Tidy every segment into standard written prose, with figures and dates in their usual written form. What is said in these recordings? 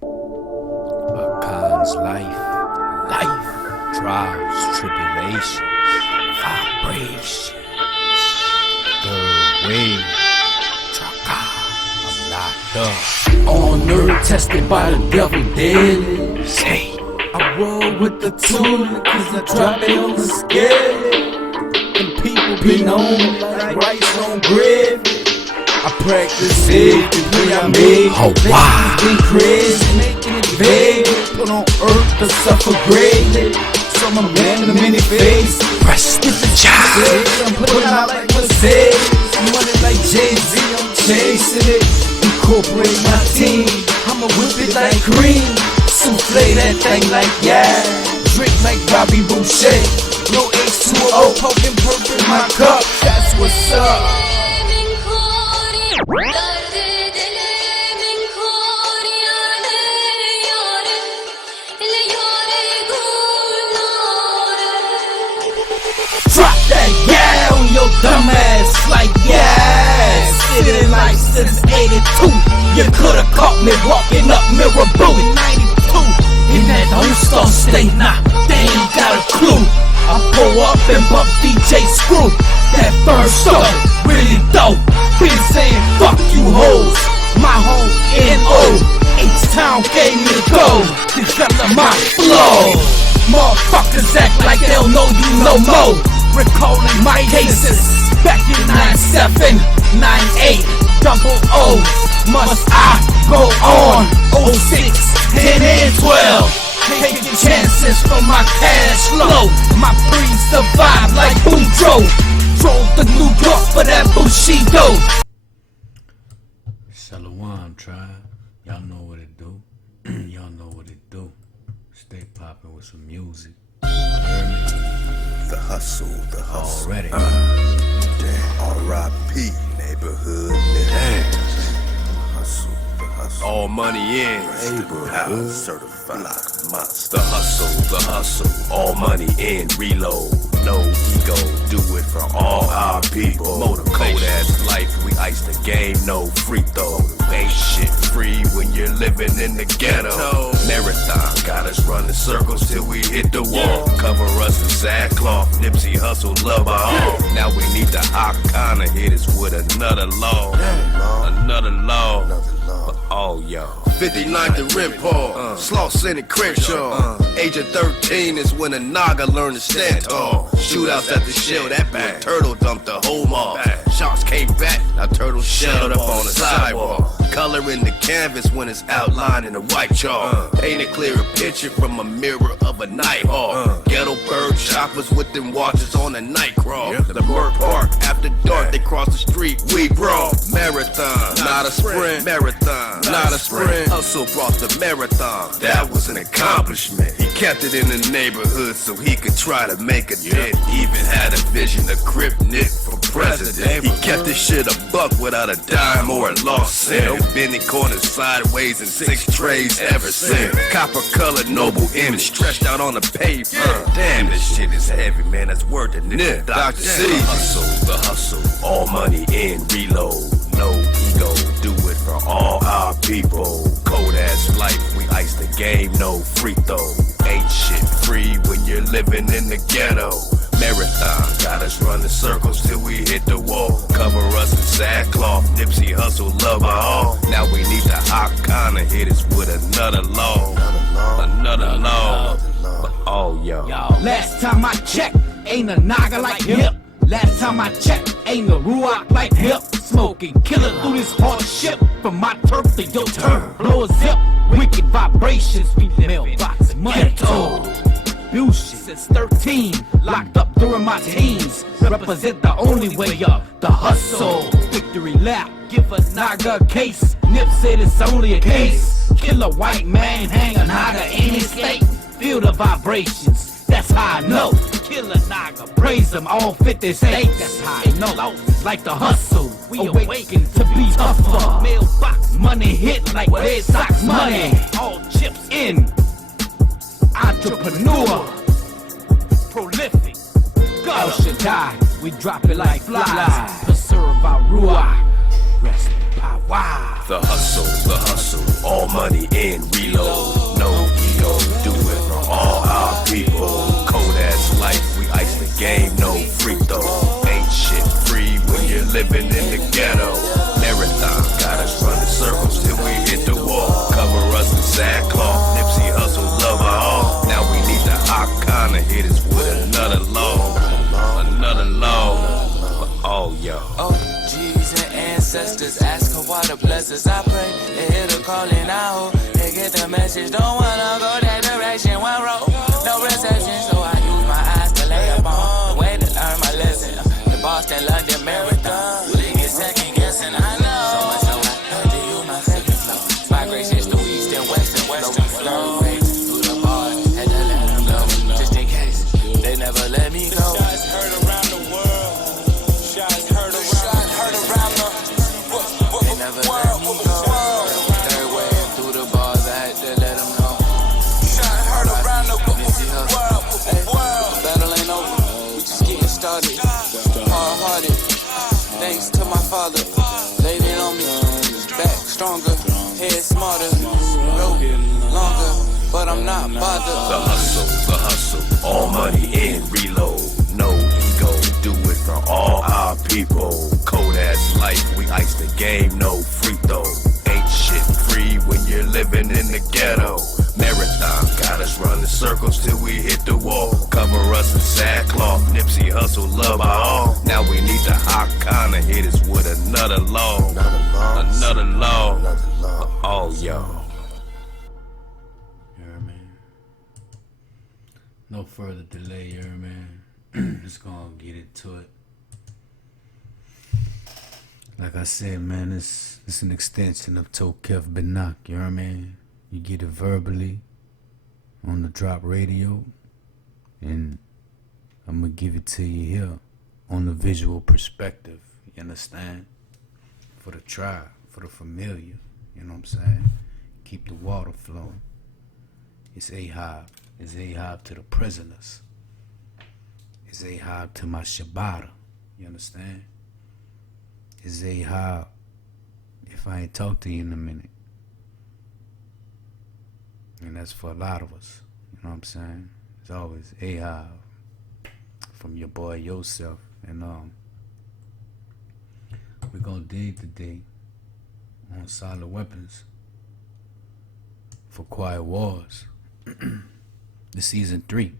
Khan's life, trials, tribulations, vibrations. Third wave, I'm locked up. On earth, tested by the devil daily. Say, I roll with the tool, cause I drop it on the scale. And people be known like rice on gravy. I practice everything I made. Oh wow, been crazy, making it vague. Put on earth to suffer greatly. So I'm a man in a many face. rest in the child. I'm putting out like Mercedes. I'm running like Jay-Z, I'm chasing it. Incorporate my team, I'ma whip it like cream. Souffle that thing like yeah. Drink like Bobby Boucher. No H2O, poking perp in my cup. That's what's up. Drop that yeah on your dumb ass like yes. Sitting like since 82. You coulda caught me walking up Miraboo in 92. In that All-Star state, nah, they ain't got a clue. I pull up and bump DJ Screw. That first show, really dope. Been saying fuck you hoes. My home N.O. H-Town gave me the gold. Develop my flow. Motherfuckers act like they don't know you no more. Recalling my cases back in 97, 98, double O. Must I go on? 06, 10 and 12. Taking chances for my cash flow. My breeze survived like Boudreaux. Drove to New York for that Bushido. Shalom, tribe. Y'all know what it do. Y'all know what it do. Stay poppin' with some music. The hustle. Already. Damn. R.I.P. neighborhood nigga. The hustle. All money in. Neighborhood certified monster. The hustle, all money in, reload, no ego, do it for all our people. Motor cold ass life, we ice the game, no free throw. Ain't shit free when you're living in the ghetto. Marathon, got us running circles till we hit the wall. Cover us in sackcloth, Nipsey Hussle, love our own. Now we need the hot kind of hit us with another law. Another law. For all y'all. 59th and Rimpar, Slauson and Crenshaw. Age of 13 is when a Naga learned to stand tall. Shootouts at the shell, that bad turtle dumped the whole mall. Shots came back, now turtle shelled up on the sidewalk. Color in the canvas when it's outlined in the white chalk. Paint a clearer picture from a mirror of a night hawk. Ghetto bird choppers with them watches on a night crawl. The bird park, after dark, they cross the street, we brawl. Marathon, not a sprint. Marathon, not a sprint. Hustle brought the marathon, that was an accomplishment. He kept it in the neighborhood so he could try to make a dent. Even had a vision of Crip Nick for president. He kept this shit a buck without a dime or a lost cent. Bending corners sideways in 6 trays ever since. Copper colored noble image stretched out on the pavement. Damn, this shit is heavy, man, that's worth it, nigga. Dr. C. The hustle, all money in, reload, no ego, do it for all our people. Cold ass life, we ice the game, no free throw. Ain't shit free when you're living in the ghetto. Marathon, got us running circles till we hit the wall. Cover us in sackcloth, Nipsey Hussle, love our all. Now we need the hot kind of hit us with another law. Another law. For all y'all. Last time I checked, ain't a Naga like hip. Last time I checked, ain't a Ruach like hip. Smoking killer through this hardship. From my turf to your turf, blow a zip. Wicked vibrations, we mailbox money told. Bullshit since 13, locked up during my teens. Represent the only way up, the hustle. Victory lap, give a Naga a case. Nip said it's only a case. Kill a white man, hang a Naga in his state. Feel the vibrations, that's how I know. Kill a Naga, praise them, all 50 states. That's how I know. Like the hustle, we awaken to be tougher. Mailbox money hit like Red Sox money. All chips in. Entrepreneur, prolific, El Shaddai, we drop it like flies. Preserve our ruach, rest in power. The hustle, all money in reload. No ego, do it for all our people. Cold ass life, we ice the game, no free throw. Ain't shit free when you're living in the ghetto. Marathon got us running circles till we hit the wall. Cover us in sackcloth, Nipsey Hussle, love our all. Now we need the Akana hit us with another law. Another law for all y'all. OGs and ancestors ask her why the blessings I pray. They hear the calling I hope they get the message. Don't wanna go that direction. One road, no reception. So I use my eyes to lay upon the way to learn my lesson. The Boston, London marathon. They get second guessing. I know. So much so I had to use my second flow. Migrations to east and west and western flow. Through the bars, had to let them go. Just in case they never let me go. Shots heard around the world. Shots heard around the They never let me go. Third way through the bars, I had to let them know. Shots heard around the world. The battle ain't over, we just getting started. Hard-hearted, thanks to my father. Laid it on me, back stronger, head smarter. Road longer, but I'm not bothered. The hustle, all money in reload. No ego, do it for all our people. Cold ass life, we ice the game, no free throw. Ain't shit free when you're living in the ghetto. Marathon got us running circles till we hit the wall. Cover us in sackcloth, Nipsey Hussle, love our all. Now we need the Akana hit us with another law. Another law for all y'all. You hear me? No further delay, you hear me? Just gonna get into it. Like I said, man, it's an extension of TOQEPH BINACH, you know what I mean? You get it verbally on the drop radio, and I'm gonna give it to you here on the visual perspective, you understand? For the tribe, for the familiar, you know what I'm saying? Keep the water flowing. It's Ahab. It's Ahab to the prisoners. It's Ahab to my Shabbat. You understand? It's Ahab if I ain't talked to you in a minute. And that's for a lot of us. You know what I'm saying? It's always Ahab from your boy yourself. And we're gonna dig today on solid weapons for quiet wars. The season 3.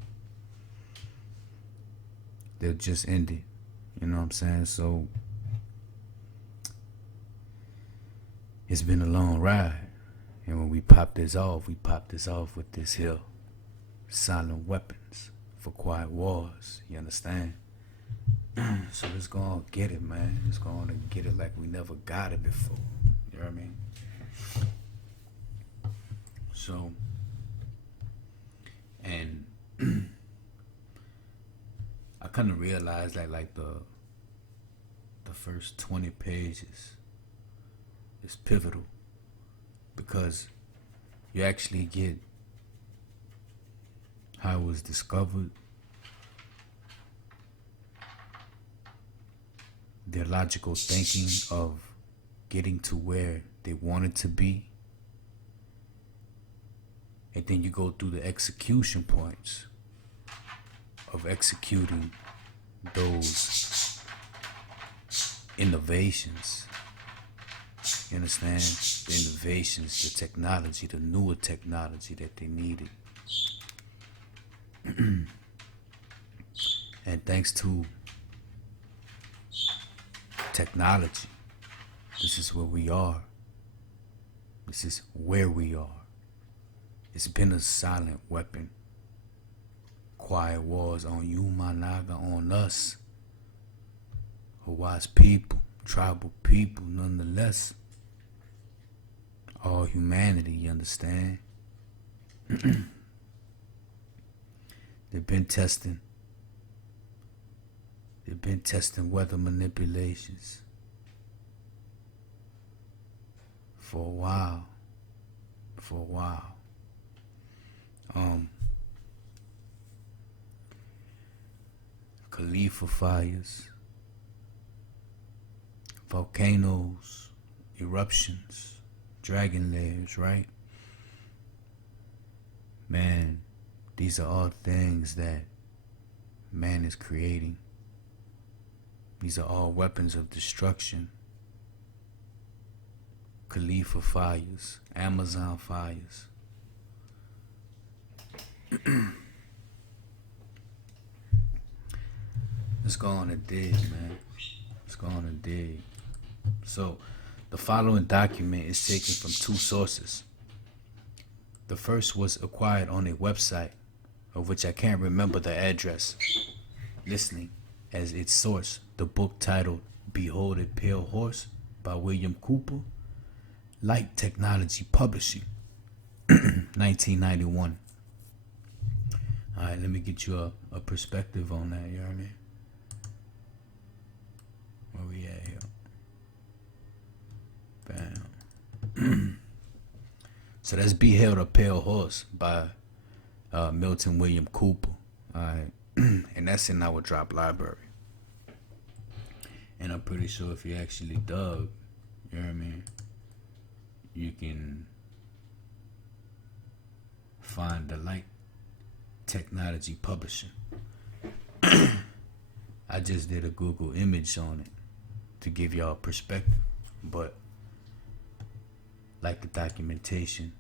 They just ended. You know what I'm saying? So it's been a long ride. And when we pop this off with this here silent weapons for quiet wars. You understand? So let's go on get it, man. Let's go on and get it like we never got it before. You know what I mean? So, and I kind of realized that like the first 20 pages is pivotal, because you actually get how it was discovered, their logical thinking of getting to where they wanted to be, and then you go through the execution points of executing those innovations. You understand? The innovations, the technology, the newer technology that they needed. And thanks to technology, this is where we are. This is where we are. It's been a silent weapon. Quiet wars on you, my naga, on us. Hawaii's people, tribal people, nonetheless. All humanity, you understand? They've been testing weather manipulations for a while. Khalifa fires, volcanoes, eruptions, dragon lairs, right? Man, these are all things that man is creating. These are all weapons of destruction. Khalifa fires, Amazon fires. Let's go on a dig, man. Let's go on a dig. So, the following document is taken from two sources. The first was acquired on a website, of which I can't remember the address, listing as its source the book titled Behold a Pale Horse by William Cooper, Light Technology Publishing, 1991. Alright, let me get you a perspective on that, you know what I mean? Where we at here? Bam. So that's Behold a Pale Horse by Milton William Cooper. Alright. And that's in our drop library. And I'm pretty sure if you actually dug, you know what I mean, you can find the Light Technology Publishing. I just did a Google image on it to give y'all perspective, but like the documentation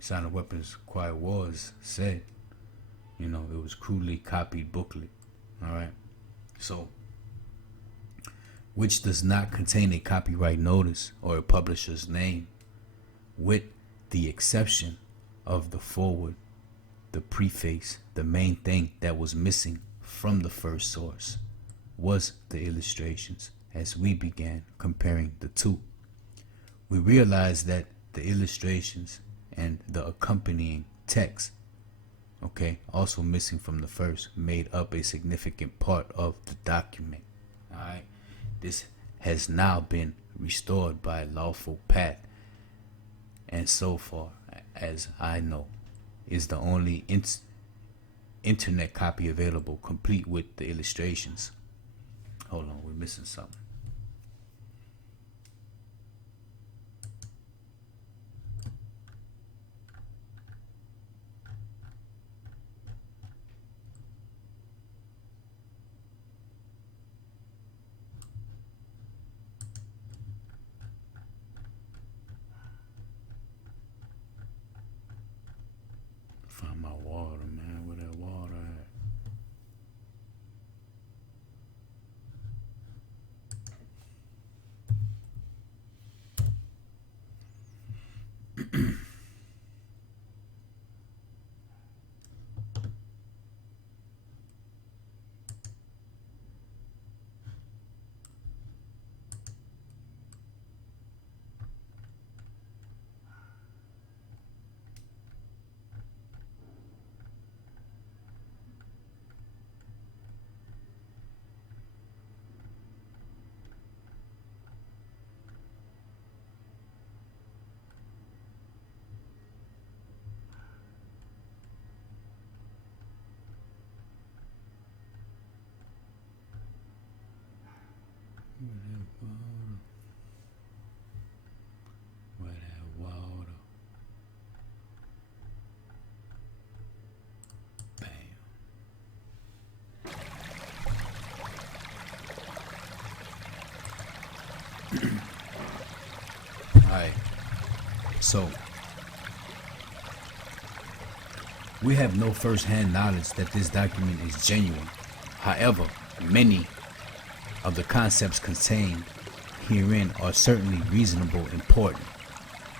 Sound of Weapons Quiet Wars said, you know, it was crudely copied booklet. Alright. So, which does not contain a copyright notice or a publisher's name, with the exception of the foreword, the preface. The main thing that was missing from the first source was the illustrations. As we began comparing the two, we realized that the illustrations and the accompanying text, okay, also missing from the first, made up a significant part of the document. Alright, this has now been restored by lawful path, and so far as I know, is the only internet copy available, complete with the illustrations. Hold on, we're missing something. Find my water, man. Where that water at? Where that water? Bam. Alright. So we have no first-hand knowledge that this document is genuine. However, many of the concepts contained herein are certainly reasonable, important,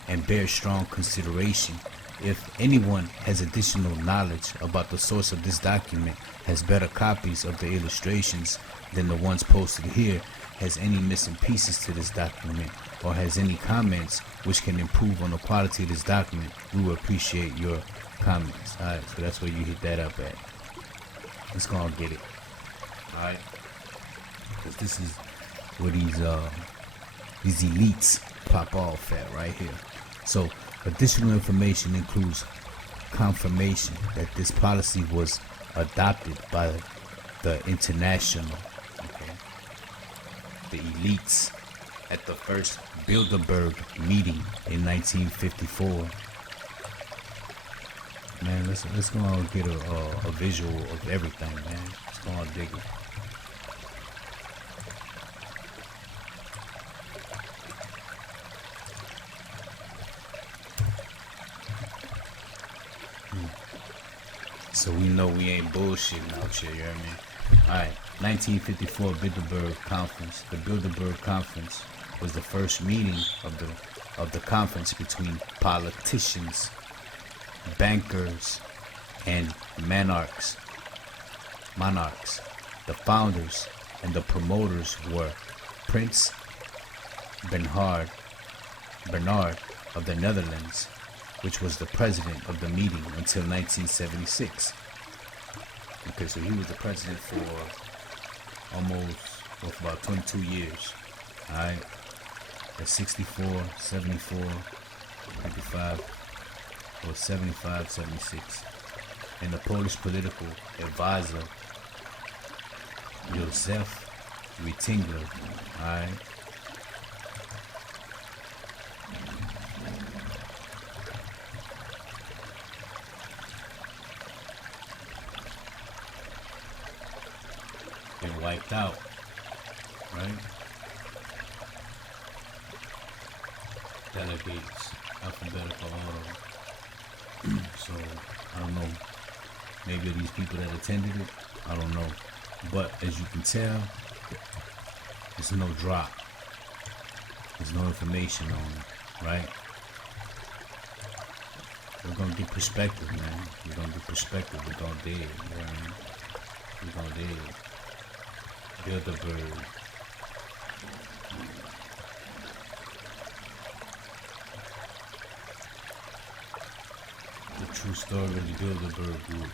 and bear strong consideration. If anyone has additional knowledge about the source of this document, has better copies of the illustrations than the ones posted here, has any missing pieces to this document, or has any comments which can improve on the quality of this document, we will appreciate your comments. Alright, so that's where you hit that up at. Let's go and get it. Alright? Because this is where these elites pop off at right here. So additional information includes confirmation that this policy was adopted by the international, okay, the elites at the first Bilderberg meeting in 1954. Man, let's go on and get a visual of everything, man. Let's go on and dig it. So we know we ain't bullshitting out here, you know what I mean? Alright, 1954 Bilderberg Conference. The Bilderberg Conference was the first meeting of the conference between politicians, bankers, and monarchs. The founders and the promoters were Prince Bernhard of the Netherlands, which was the president of the meeting until 1976. Okay, so he was the president for about 22 years. Alright, at 64, 74, 55, or 75, 76. And the Polish political advisor, Józef Ratzinger, alright, been wiped out, right? Delegates, alphabetical order. So, I don't know. Maybe these people that attended it, I don't know. But as you can tell, there's no drop. There's no information on it, right? We're gonna get perspective, man. We're gonna get perspective. We're gonna dig, you know what I mean? We're gonna dig. Bilderberg. The true story of the Bilderberg group.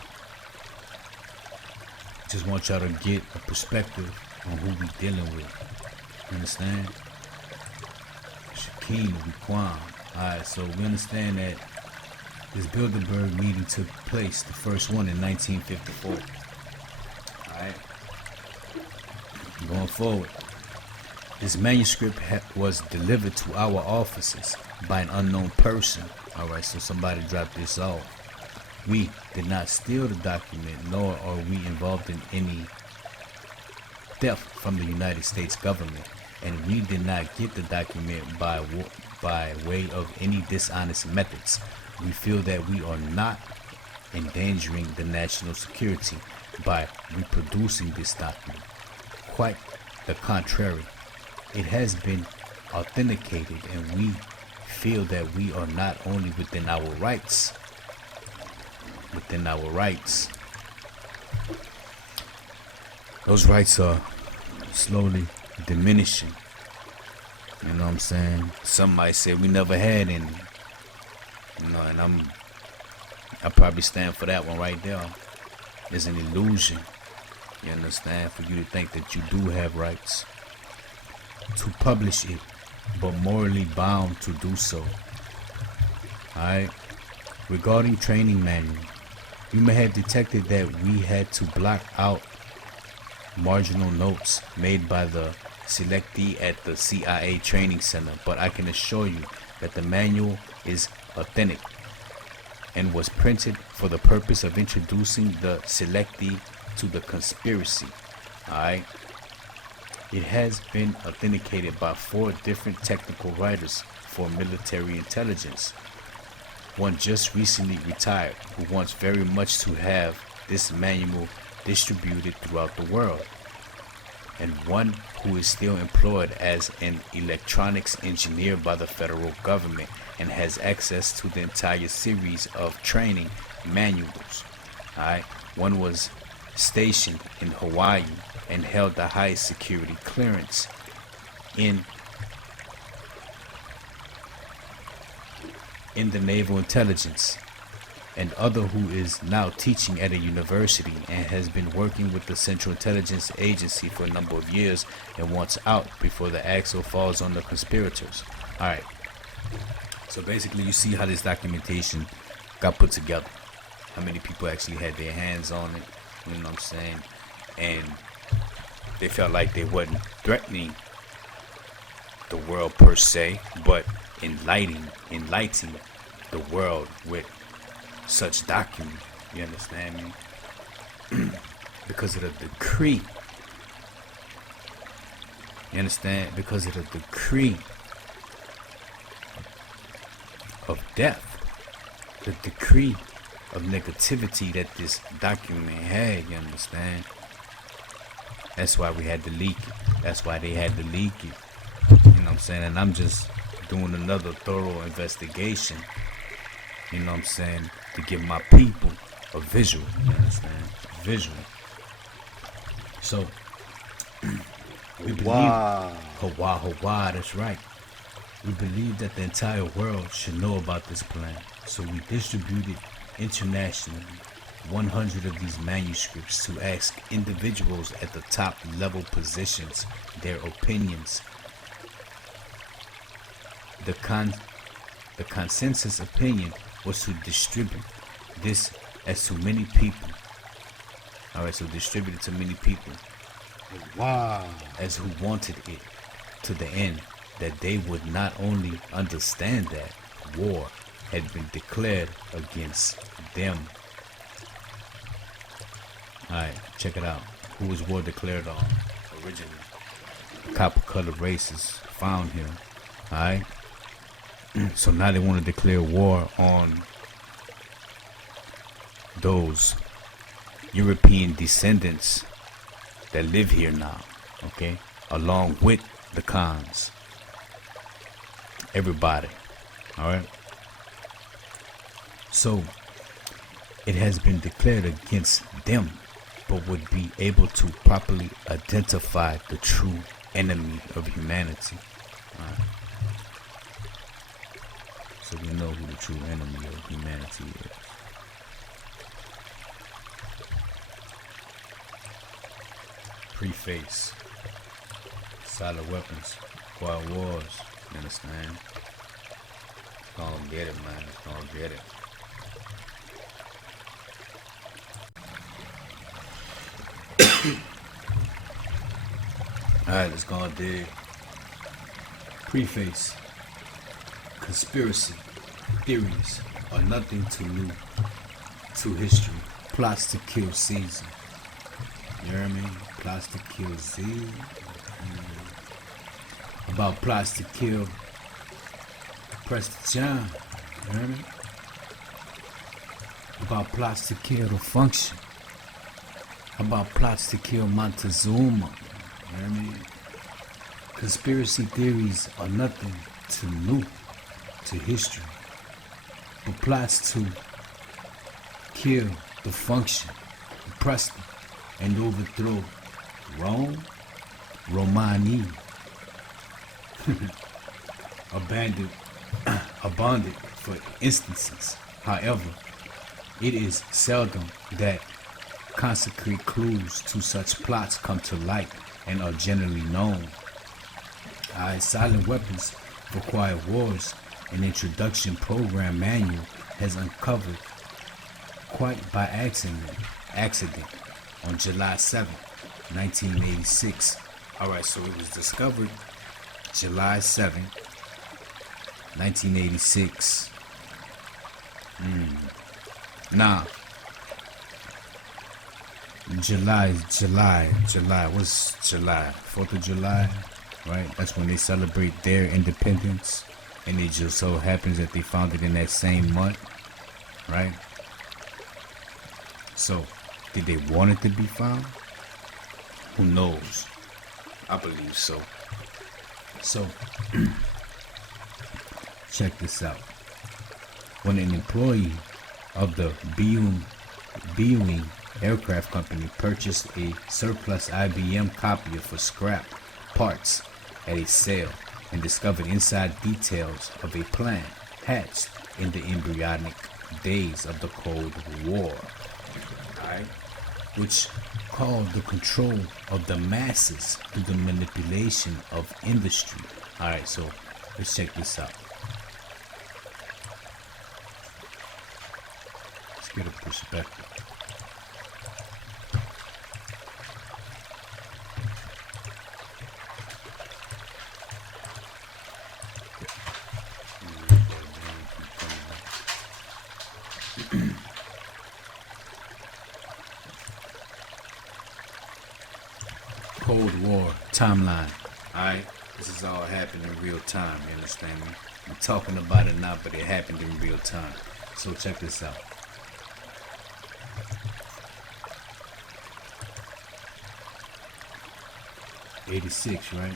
Just want y'all to get a perspective on who we dealing with. You understand? Shaquem Raquan. Alright, so we understand that this Bilderberg meeting took place, the first one in 1954. Alright? Going forward, this manuscript was delivered to our offices by an unknown person. Alright, so somebody dropped this off. We did not steal the document, nor are we involved in any theft from the United States government, and we did not get the document by way of any dishonest methods. We feel that we are not endangering the national security by reproducing this document. Quite the contrary. It has been authenticated, and we feel that we are not only within our rights, those rights are slowly diminishing. You know what I'm saying? Some might say we never had any. You know, and I probably stand for that one right there. It's an illusion. You understand? For you to think that you do have rights to publish it, but morally bound to do so. Alright? Regarding training manual, you may have detected that we had to block out marginal notes made by the selectee at the CIA training center, but I can assure you that the manual is authentic and was printed for the purpose of introducing the selectee to the conspiracy. Alright? It has been authenticated by 4 different technical writers for military intelligence. One just recently retired who wants very much to have this manual distributed throughout the world, and one who is still employed as an electronics engineer by the federal government and has access to the entire series of training manuals. Alright? One was stationed in Hawaii and held the highest security clearance in the naval intelligence, and other who is now teaching at a university and has been working with the Central Intelligence Agency for a number of years and wants out before the axle falls on the conspirators. Alright, so basically you see how this documentation got put together, how many people actually had their hands on it, you know what I'm saying, and they felt like they wasn't threatening the world per se, but enlightening the world with such document. You understand me? Because of the decree. You understand? Because of the decree of death. The decree of negativity that this document had, you understand? That's why we had to leak it. That's why they had to leak it. You know what I'm saying? And I'm just doing another thorough investigation, you know what I'm saying, to give my people a visual, you understand? A visual. So, we believe, Hawa, that's right. We believe that the entire world should know about this plan. So we distributed internationally 100 of these manuscripts to ask individuals at the top level positions their opinions. The consensus opinion was to distribute this as to many people. Alright, so distribute it to many people. As who wanted it, to the end that they would not only understand that war had been declared against them. Alright, check it out. Who was war declared on originally? Copper-colored races found here. Alright? So now they want to declare war on those European descendants that live here now, okay? Along with the cons. Everybody, alright? So, it has been declared against them, but would be able to properly identify the true enemy of humanity. Alright. So we know who the true enemy of humanity is. Preface. Solid weapons. Quiet wars. You understand? Gonna get it, man. Gonna get it. Alright, let's go on dig. Preface. Conspiracy theories are nothing too new to history. Plots to kill Caesar. You hear me? Plots to kill Caesar. About plots to kill Preston John. You hear me? About plots to kill the function. About plots to kill Montezuma. You hear me? Conspiracy theories are nothing too new to history. But plots to kill the function, Preston, and overthrow Rome, Romani, abundant for instances. However, it is seldom that concrete clues to such plots come to light and are generally known. Silent Weapons for Quiet Wars, an introduction program manual, has uncovered quite by accident on July 7, 1986. Alright, so it was discovered July 7, 1986. Nah. July. What's July? 4th of July, right? That's when they celebrate their independence. And it just so happens that they found it in that same month, right? So, did they want it to be found? Who knows? I believe so. So, check this out. When an employee of the Boeing Aircraft Company purchased a surplus IBM copier for scrap parts at a sale and discovered inside details of a plan hatched in the embryonic days of the Cold War, right? Which called the control of the masses through the manipulation of industry. Alright, so let's check this out. Let's get a perspective. Cold War timeline. Alright? This is all happening in real time, you understand me? I'm talking about it now, but it happened in real time. So check this out. '86, right?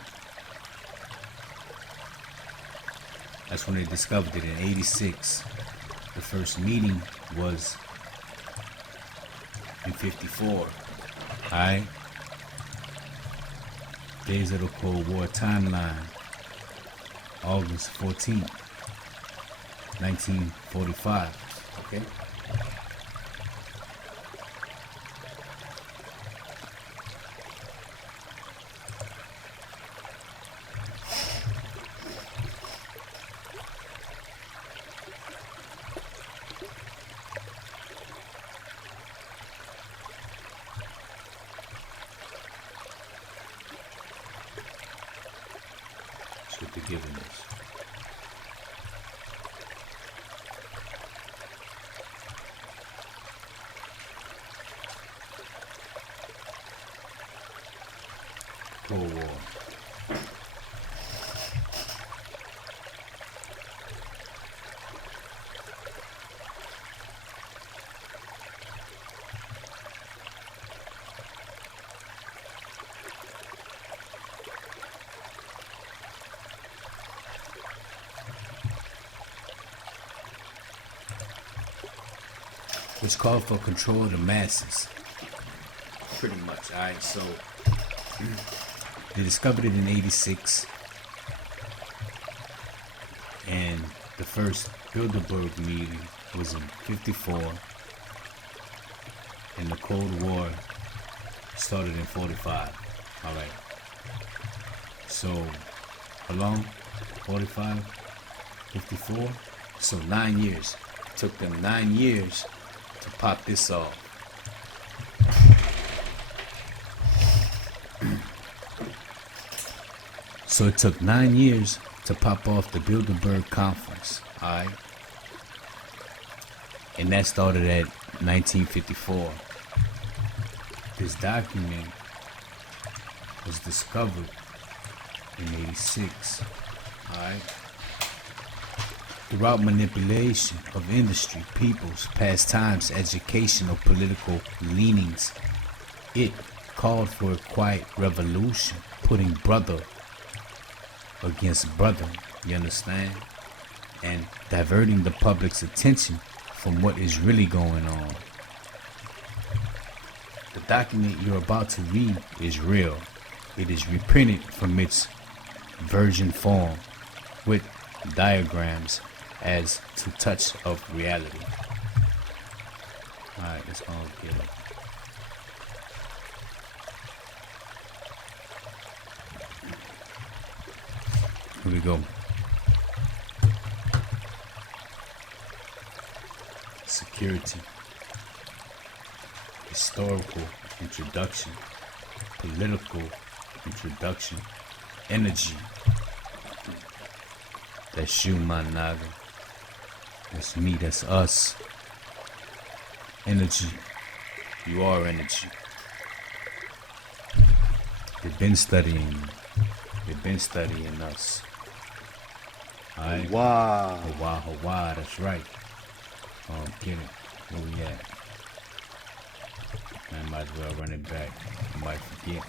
That's when they discovered it in '86. The first meeting was in '54. Alright? Days of the Cold War timeline. August 14th, 1945. Okay? That's what they're giving us. Cold War. Which called for control of the masses. Pretty much, alright, so they discovered it in '86, and the first Bilderberg meeting was in '54, and the Cold War started in '45. All right. So, how long? 45, 54. So 9 years. It took them 9 years to pop this off. So it took 9 years to pop off the Bilderberg Conference, alright? And that started at 1954. This document was discovered in '86, alright? Throughout manipulation of industry, peoples, pastimes, educational, political leanings, it called for a quiet revolution, putting brother against brother, you understand? And diverting the public's attention from what is really going on. The document you're about to read is real. It is reprinted from its virgin form with diagrams as to touch of reality. Alright, let's go get it. Here we go. Security. Historical introduction. Political introduction. Energy. That's you, my naga. That's me, that's us. Energy. You are energy. They've been studying you. They've been studying us. Alright? Wow. Hawa, that's right. Get it. Where we at? I might as well run it back. I might forget.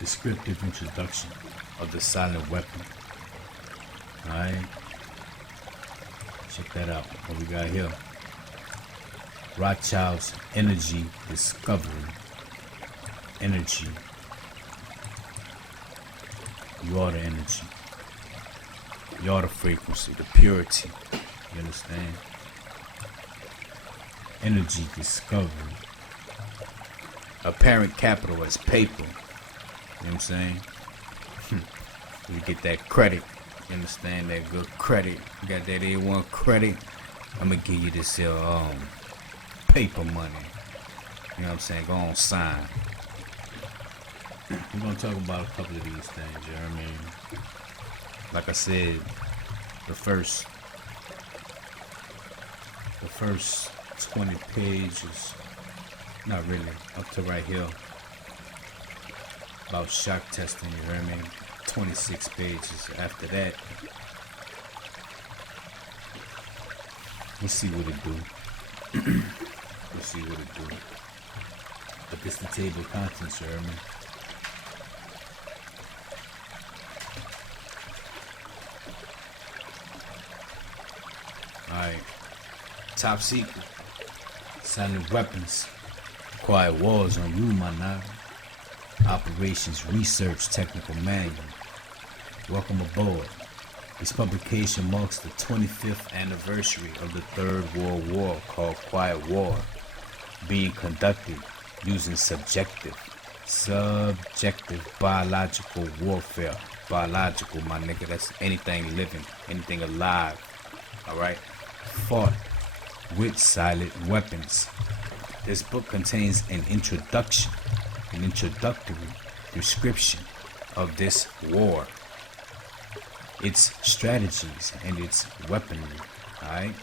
Descriptive introduction of the silent weapon. Alright? Check that out. What we got here? Rothschild's energy discovery. Energy. You are the energy. You are the frequency, the purity. You understand? Energy discovery. Apparent capital as paper. You know what I'm saying? You get that credit. You understand? That good credit. You got that A1 credit. I'm gonna give you this paper money. You know what I'm saying? Go on, sign. We're gonna talk about a couple of these things, you know what I mean? Like I said, the first 20 pages, not really, up to right here, about shock testing, you hear me? 26 pages. After that, we'll see what it do. We'll see what it do. But this the table of contents, you hear me? Alright. Top secret. Silent weapons. Quiet wars on you, my nigga. Operations Research Technical Manual. Welcome aboard. This publication marks the 25th anniversary of the Third World War, called Quiet War, being conducted using subjective biological warfare. Biological, my nigga, that's anything living, anything alive. Alright? Fought with silent weapons. This book contains an introductory description of this war, its strategies, and its weaponry. Alright?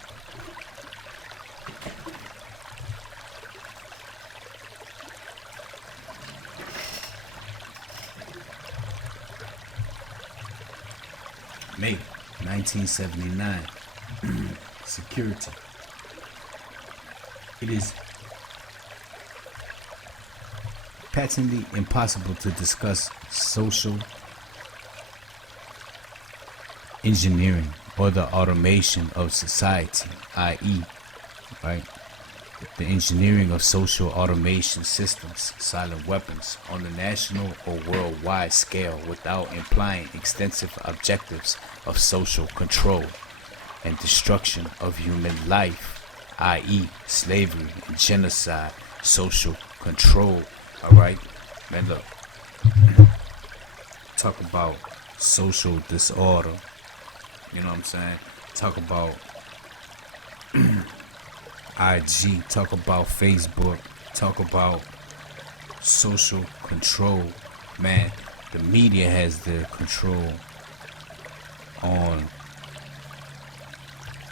May 1979. Security. It is patently impossible to discuss social engineering or the automation of society, i.e., right, the engineering of social automation systems, silent weapons, on the national or worldwide scale without implying extensive objectives of social control and destruction of human life, i.e., slavery and genocide, social control. Alright? Man, look. Talk about social disorder. You know what I'm saying? Talk about IG. Talk about Facebook. Talk about social control. Man, the media has the control on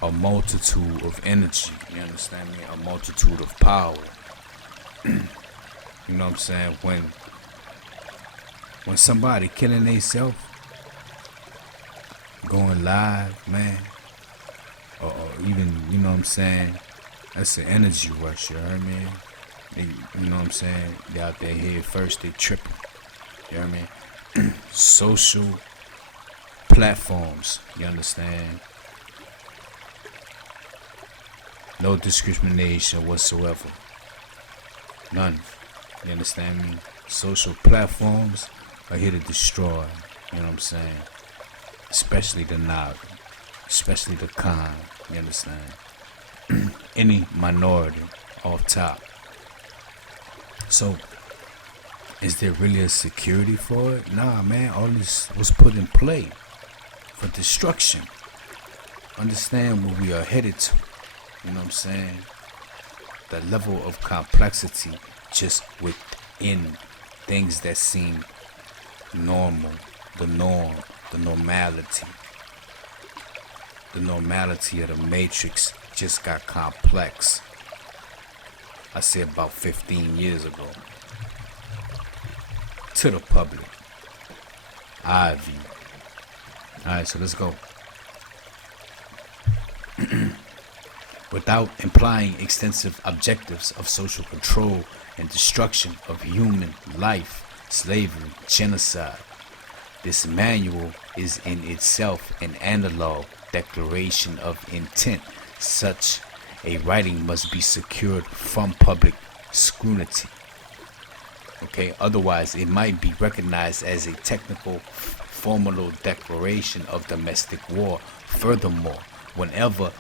a multitude of energy. You understand me? A multitude of power. You know what I'm saying? When somebody killing themselves, going live, man, or even, you know what I'm saying, that's an energy rush, you heard me? You know what I'm saying? They out there head first, they tripping. You know what I mean? Social platforms, you understand? No discrimination whatsoever. None. You understand me? Social platforms are here to destroy. You know what I'm saying? Especially the novel. Especially the con. You understand? Any minority off top. So, is there really a security for it? Nah, man. All this was put in play for destruction. Understand where we are headed to. You know what I'm saying? The level of complexity just within things that seem normal, the norm, the normality. The normality of the matrix just got complex. I said about 15 years ago. To the public. Ivy. Alright, so let's go. Without implying extensive objectives of social control and destruction of human life, slavery, genocide. This manual is in itself an analog declaration of intent. Such a writing must be secured from public scrutiny. Okay, otherwise it might be recognized as a technical, formal declaration of domestic war. Furthermore, whenever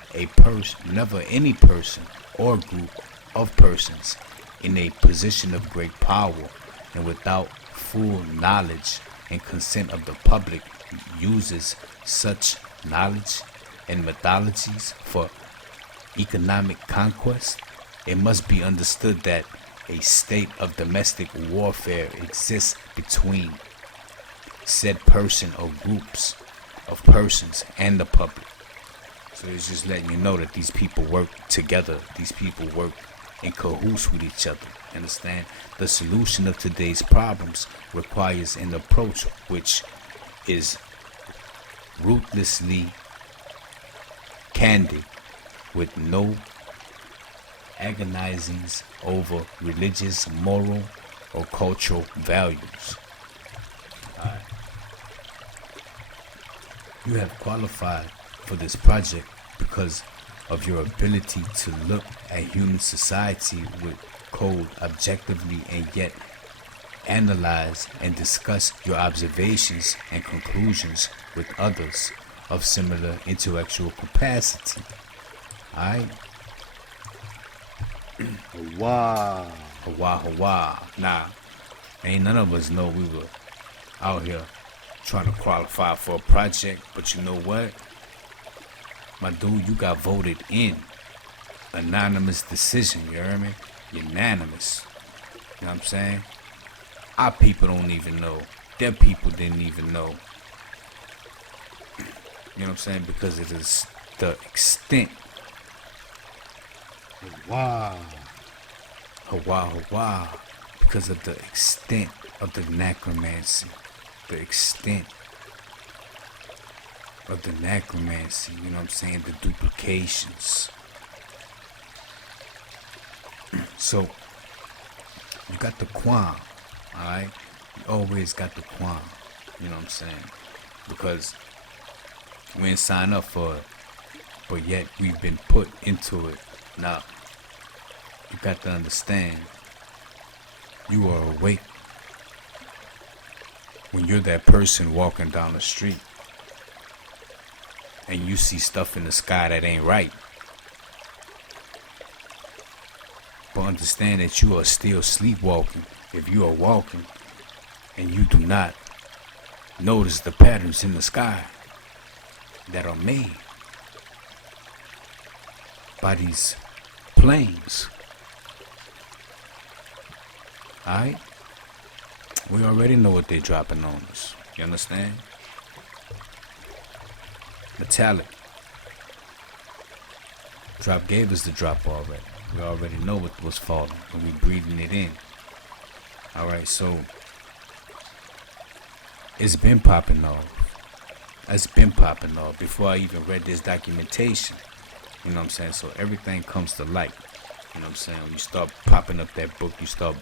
any person or group of persons in a position of great power and without full knowledge and consent of the public uses such knowledge and methodologies for economic conquest, it must be understood that a state of domestic warfare exists between said person or groups of persons and the public. So it's just letting you know that these people work together. These people work in cahoots with each other. Understand? The solution of today's problems requires an approach which is ruthlessly candid, with no agonizings over religious, moral, or cultural values. Alright. You have qualified for this project because of your ability to look at human society with code objectively and yet analyze and discuss your observations and conclusions with others of similar intellectual capacity. Alright? Wow. Hawa. Nah, ain't none of us know we were out here trying to qualify for a project, but you know what? My dude, you got voted in. Anonymous decision, you hear me? Unanimous. You know what I'm saying? Our people don't even know. Their people didn't even know. You know what I'm saying? Because it is the extent. Wow. Hawa. Because of the extent of the necromancy. The extent of the necromancy. You know what I'm saying? The duplications. So, you got the qualm. Alright? You always got the qualm. You know what I'm saying? Because we didn't sign up for it, but yet we've been put into it. Now, you got to understand, you are awake when you're that person walking down the street and you see stuff in the sky that ain't right. But understand that you are still sleepwalking if you are walking and you do not notice the patterns in the sky that are made by these planes. Alright? We already know what they're dropping on us. You understand? Metallic. Drop gave us the drop already. We already know what was falling and we breathing it in. Alright, so it's been popping off. It's been popping off before I even read this documentation. You know what I'm saying? So everything comes to light. You know what I'm saying? When you start popping up that book, you start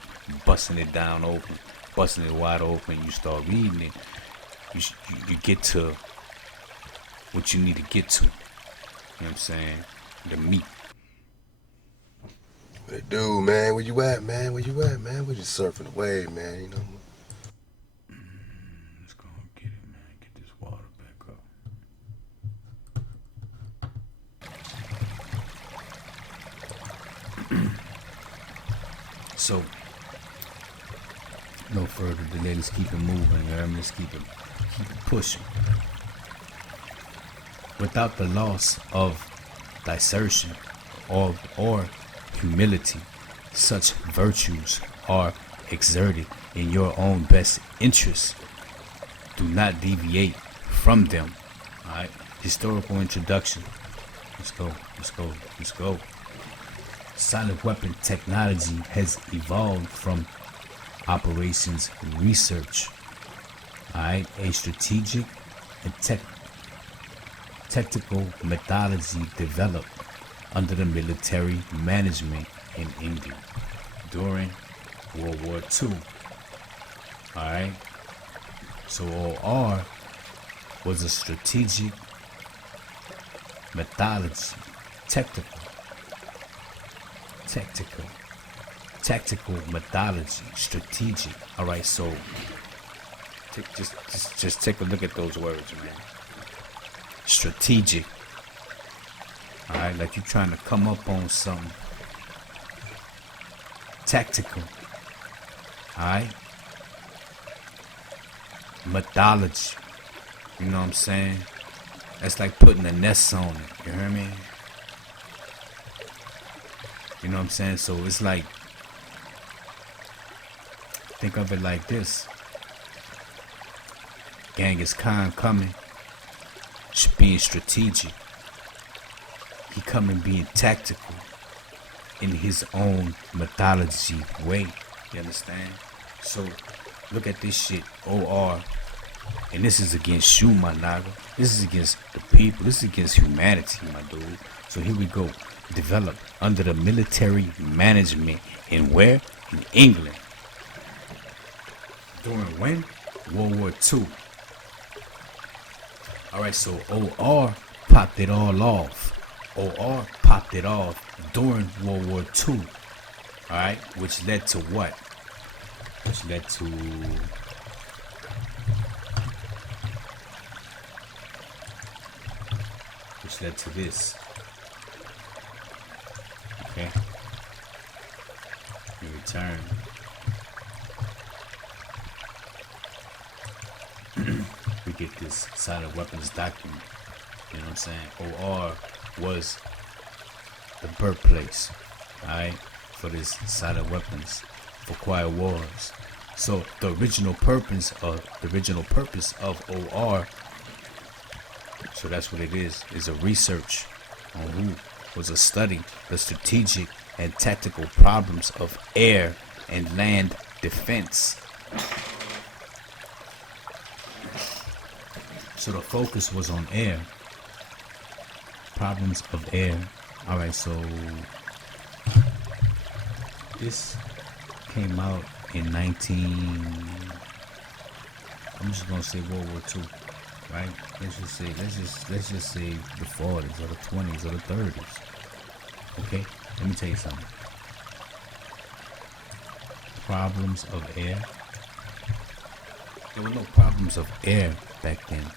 busting it down open, busting it wide open, you start reading it, you get to what you need to get to. You know what I'm saying? The meat. What it do, man? Where you at, man? Where you at, man? We just surfing the wave, man, you know? Let's go and get it, man. Get this water back up. So, no further delay. Let's keep it moving. You know? Let's keep it pushing. Without the loss of discerntion or humility, such virtues are exerted in your own best interest. Do not deviate from them. Alright? Historical introduction. Let's go. Silent weapon technology has evolved from operations research. Alright? A strategic and tactical methodology developed under the military management in England during World War II. Alright? So OR was a strategic methodology, tactical methodology, strategic. Alright, so just take a look at those words, man. Strategic. Alright, like you're trying to come up on something. Tactical. Alright? Methodology. You know what I'm saying? That's like putting a nest on it. You hear me? You know what I'm saying? So it's like, think of it like this. Genghis Khan coming, being strategic. he coming being tactical in his own methodology way. You understand? So look at this shit, OR. And this is against you, my naga. This is against the people. This is against humanity, my dude. So here we go. Developed under the military management in where? In England. During when? World War II. Alright, so OR popped it all off. OR popped it off during World War II. Alright, which led to what? Which led to this. Okay. In return, we get this silent weapons document. You know what I'm saying? OR was the birthplace, alright, for this silent weapons for quiet wars. So the original purpose of OR, so that's what it is a research on who was a study the strategic and tactical problems of air and land defense. So the focus was on air, problems of air. All right, so this came out in I'm just gonna say World War II, right? Let's just say the 40s or the 20s or the 30s. Okay, let me tell you something. Problems of air. There were no problems of air back then.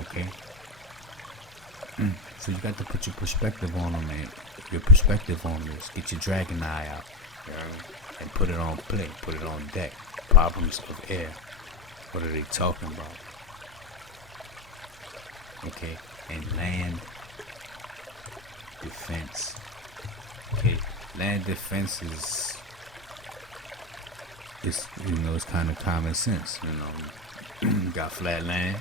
Okay. So you got to put your perspective on them, man. Your perspective on this. Get your dragon eye out, you know, and put it on play. Put it on deck. Problems of air. What are they talking about? Okay, and land defense. Okay, land defense is it's kind of common sense. You know, you got flat land,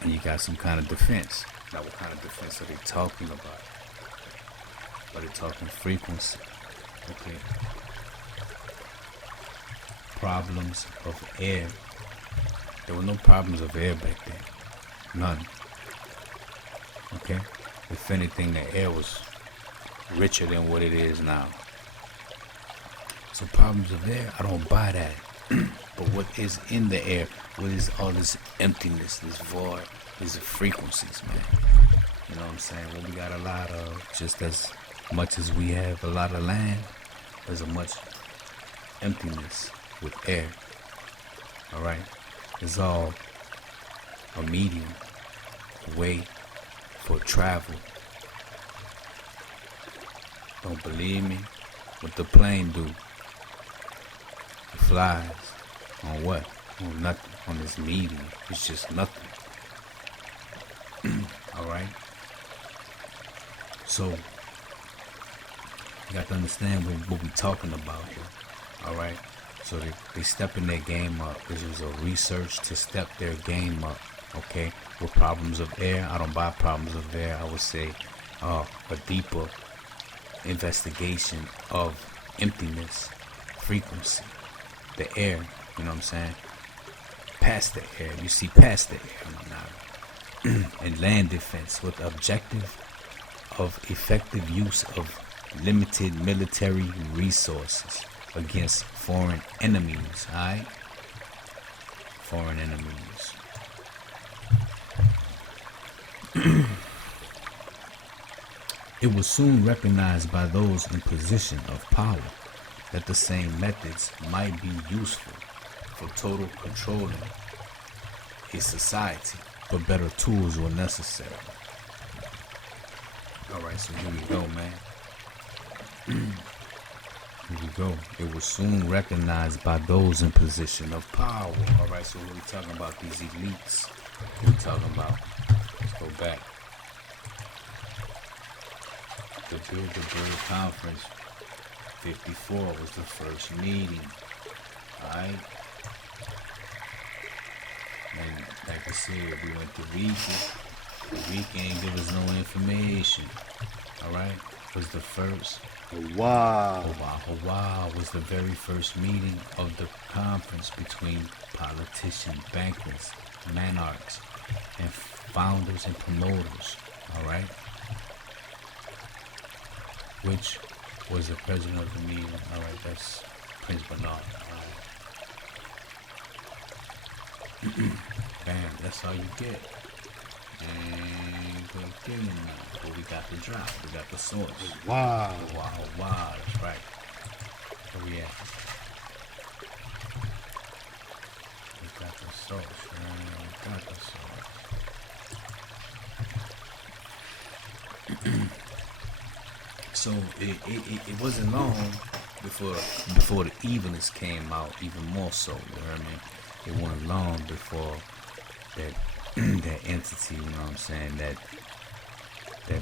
and you got some kind of defense. Now, what kind of defense are they talking about? Are they talking frequency? Okay. Problems of air. There were no problems of air back then. None. Okay? If anything, the air was richer than what it is now. So problems of air, I don't buy that. But what is in the air? What is all this emptiness, this void, these frequencies, man? You know what I'm saying? Well, we got a lot of, just as much as we have a lot of land, there's a much emptiness with air. Alright? It's all a medium, a way for travel. Don't believe me? What the plane do? It flies. On what? On nothing. On this medium. It's just nothing. Alright? So, you got to understand what we're talking about here. Alright? So they stepping their game up. This was a research to step their game up. Okay? With problems of air, I don't buy problems of air. I would say a deeper investigation of emptiness, frequency, the air, you know what I'm saying? Past the air, you see past the air, and land defense with the objective of effective use of limited military resources against foreign enemies, alright? Foreign enemies. It was soon recognized by those in position of power that the same methods might be useful for total controlling a society, but better tools were necessary. Alright, so here we go, man. Here we go. It was soon recognized by those in position of power. Alright, so what are we talking about? These elites. What are we talking about? Let's go back. The Bilderberg Conference 54 was the first meeting. Alright? And like I said, we went to Rica. The Rica ain't give us no information. all right, was the first. Wow. Hawa was the very first meeting of the conference between politicians, bankers, monarchs, and founders and promoters, all right? Which was the president of the meeting, all right? That's Prince Bernard, all right? Bam, that's all you get. And good getting now. But we got the drop, we got the source. Wow. Wow, that's right. Where we at? We got the source, man. We got the source. So it wasn't long before the evilness came out, even more so, you know what I mean? It wasn't long before that that entity, you know what I'm saying, that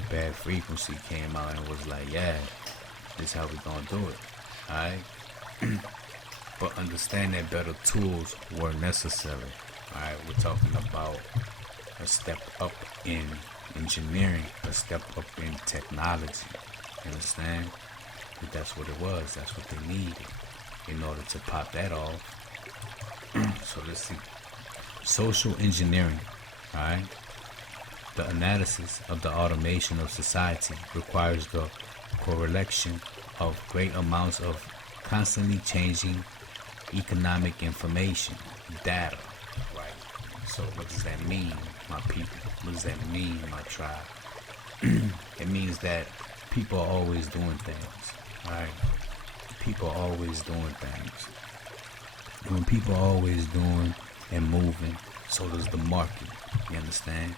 bad frequency came out and was like, yeah, this is how we gonna do it, alright? But understand that better tools were necessary, alright? We're talking about a step up in engineering, a step up in technology, you understand? But that's what it was, that's what they needed in order to pop that off. So let's see. Social engineering, alright? The analysis of the automation of society requires the correlation of great amounts of constantly changing economic information, data, right? So what does that mean, my people? What does that mean, my tribe? It means that people are always doing things, alright? People are always doing things. When people are always doing and moving, so does the market, you understand?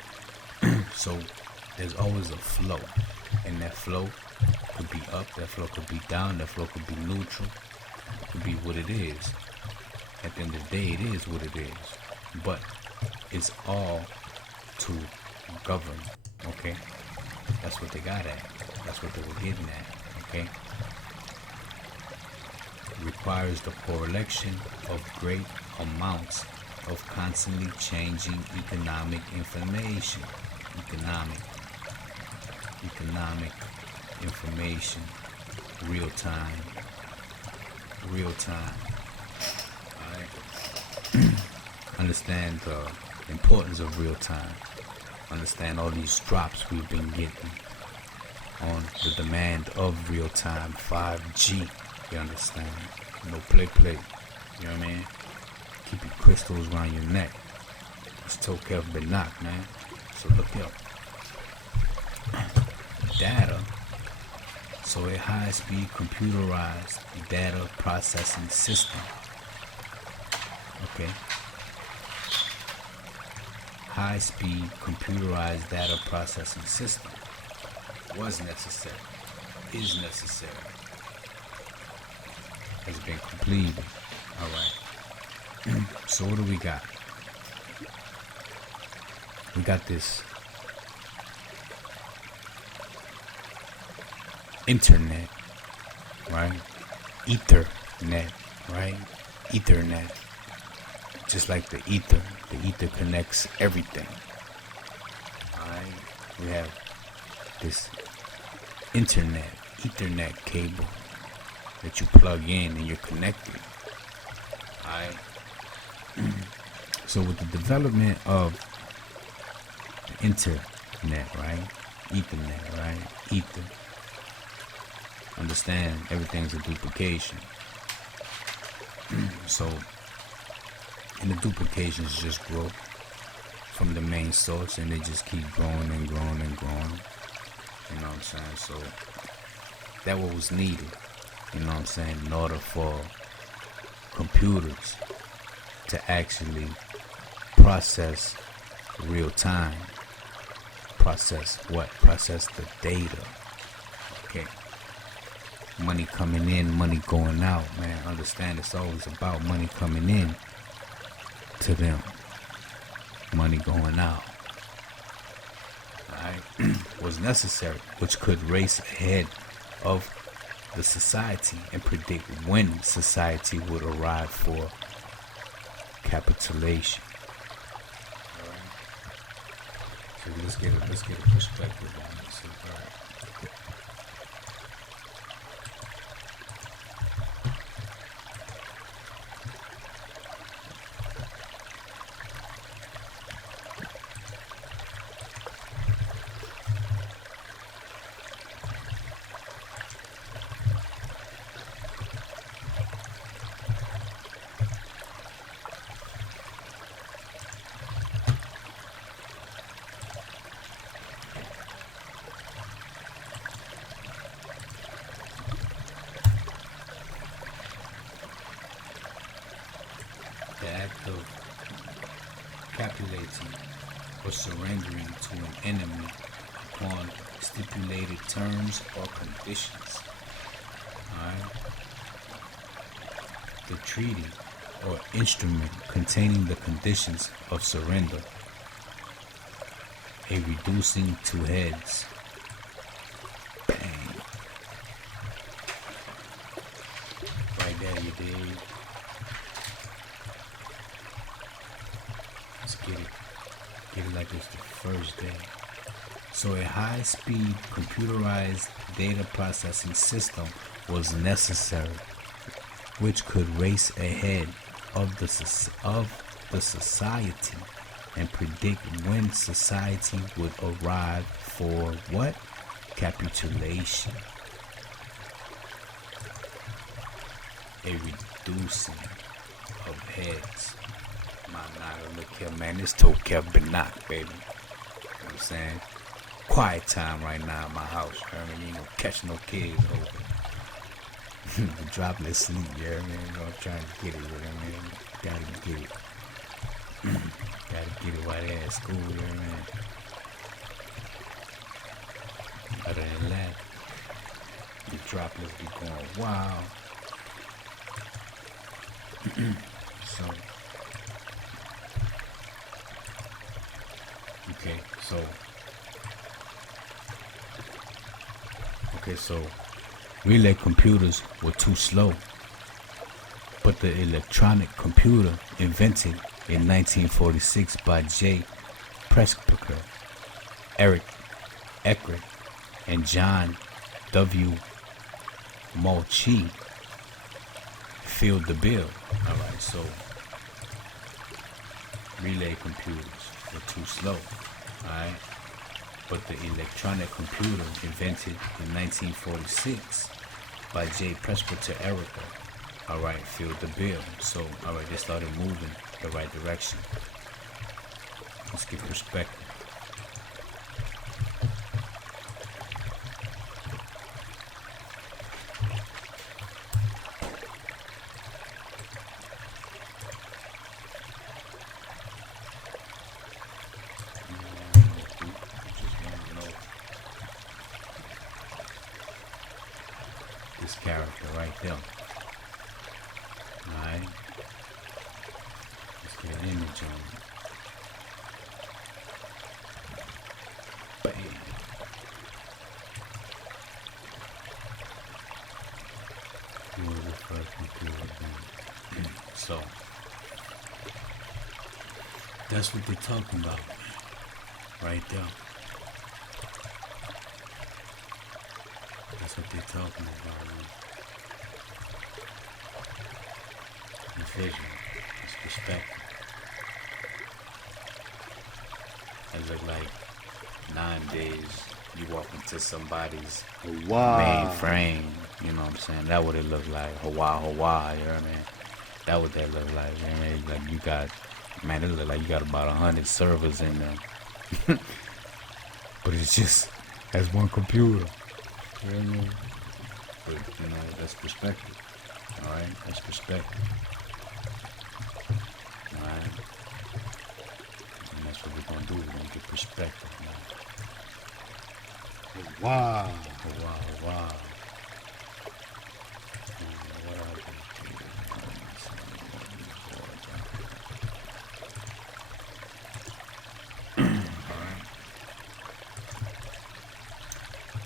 So there's always a flow, and that flow could be up, that flow could be down, that flow could be neutral, it could be what it is. At the end of the day, it is what it is, but it's all to govern, okay? That's what they got at, that's what they were getting at, okay? It requires the correlation of great amounts of constantly changing economic information. Economic information, real time. Alright. Understand the importance of real time. Understand all these drops we've been getting on the demand of real time 5G. You understand? No play. You know what I mean? Keep your crystals around your neck. It's TOQEPH BINACH, man. So look up. Data. So a high-speed computerized data processing system. Okay. High-speed computerized data processing system was necessary, is necessary, has been completed. All right. So what do we got? We got this internet, right? Ethernet, right? Ethernet. Just like the ether connects everything. Alright? We have this internet, Ethernet cable that you plug in and you're connected. Alright? So with the development of the internet, right? Ethernet, right? Ether. Understand everything's a duplication. So, and the duplications just grow from the main source and they just keep growing and growing and growing. You know what I'm saying? So, that what was needed, you know what I'm saying, in order for computers to actually process real time. Process what? Process the data. Okay. Money coming in, money going out, man. Understand it's always about money coming in to them. Money going out. Alright? Was necessary, which could race ahead of the society and predict when society would arrive for capitulation. Alright? So let's get a perspective on this. Alright. The act of capitulating or surrendering to an enemy upon stipulated terms or conditions. Alright? The treaty or instrument containing the conditions of surrender. A reducing to heads. Bang. Right there, you dig? Let's get it. Get it like it's the first day. So a high-speed computerized data processing system was necessary, which could race ahead of the society and predict when society would arrive for what? Capitulation. A reducing of heads. My naga, look here, man. This TOQEPH BINACH, baby. You know what I'm saying? Quiet time right now in my house. You know what I mean? You ain't gonna catch no kids over. The dropless sleep, you know what I mean? You know, I'm trying to get it, you know what I mean? Gotta get it. Gotta get it while they're at school, you know what I mean? Other than that, the droplets be going wild. So, so relay computers were too slow, but the electronic computer invented in 1946 by J. Prescott, Eric Eckert, and John W. Mulchy filled the bill. Alright, so relay computers were too slow, alright? But the electronic computer invented in 1946 by J. Prescott Erica, alright, filled the bill. So, alright, they started moving the right direction. Let's get perspective. This character right there. Alright. Let's get an image on it. Bam. Here's the first computer thing. So that's what they're talking about. Right there. That's what they're talking about, man. The vision, it's perspective. It look like 9 days you walk into somebody's mainframe, you know what I'm saying? That what it look like. Hawaii, you know what I mean? That what that look like, you know what I mean? Like you got, man, it look like you got about 100 servers in there. But it's just, as one computer. You know what I mean? But, you know, that's perspective. Alright? That's perspective. Alright? And that's what we're gonna do. We're gonna get perspective, man. Wow. Wow.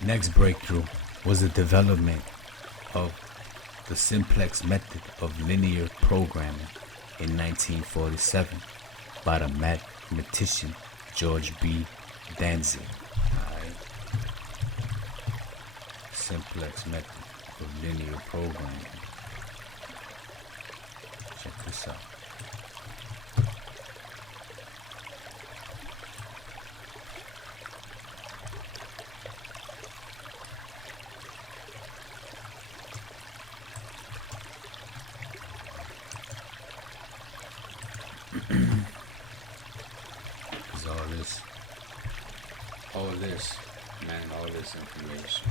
Next breakthrough was the development of the simplex method of linear programming in 1947 by the mathematician George B. Danzig. Alright. simplex method for linear programming. Check this out. Is all this information.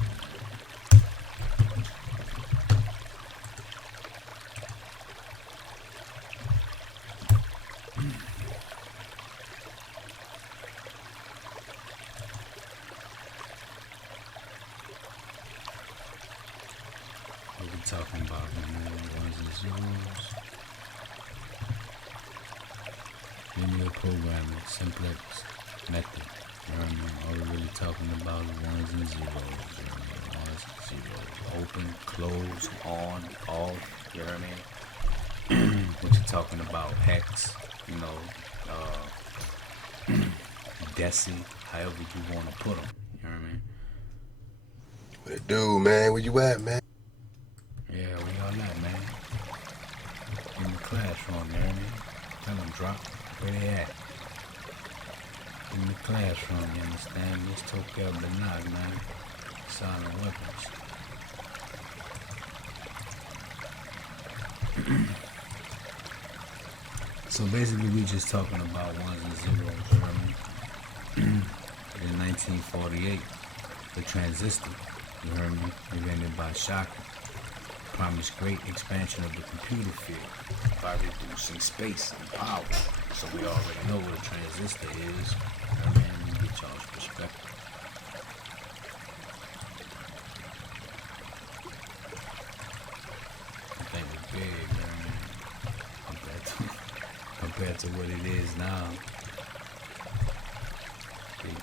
What we talking about, man? Ones and zeros. Linear programming, simplex method. You know what I mean? All we're really talking about is ones and zeros. You know what I mean? Ones and zeros. Open, close, on, off. You know what I mean? What you talking about? Hex, you know, deci, however you want to put them. You know what I mean? What it do, man? Where you at, man? Yeah, we all at, man. In the classroom, you know what I mean? Tell them drop where they at. In the classroom, you understand? This TOQEPH BINACH, man. Silent weapons. So basically, we just talking about ones and zeros, you know what I mean? In 1948, the transistor, you heard me, invented by Shaka, promised great expansion of the computer field by reducing space and power. So we already know what a transistor is. I mean, you get y'all's perspective. I think it's big, man, compared to what it is now. Big.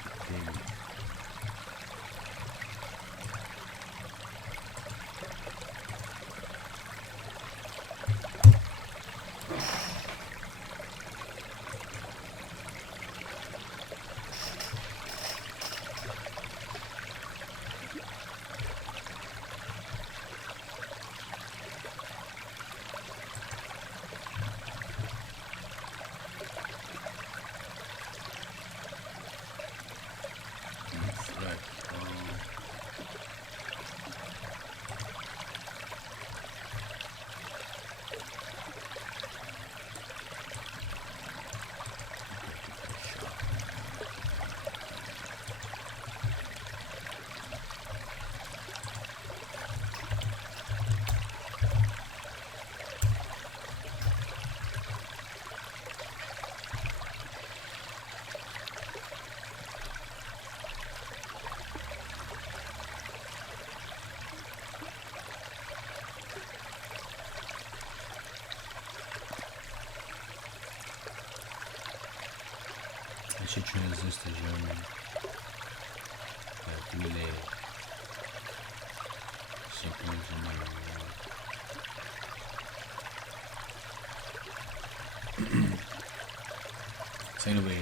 That's your transistors, you know what I mean? Like relay signals and everything. So anyway,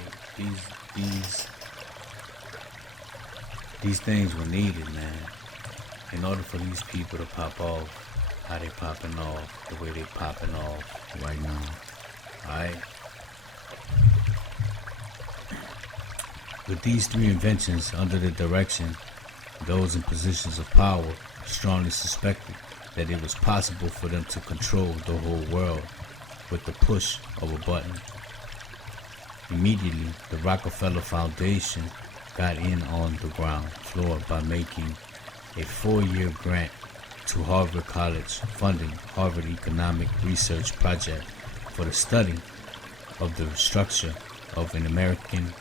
these things were needed, man. In order for these people to pop off, how they popping off, the way they popping off right now. Alright? With these three inventions under the direction, those in positions of power strongly suspected that it was possible for them to control the whole world with the push of a button. Immediately, the Rockefeller Foundation got in on the ground floor by making a 4-year grant to Harvard College funding Harvard Economic Research Project for the study of the structure of the American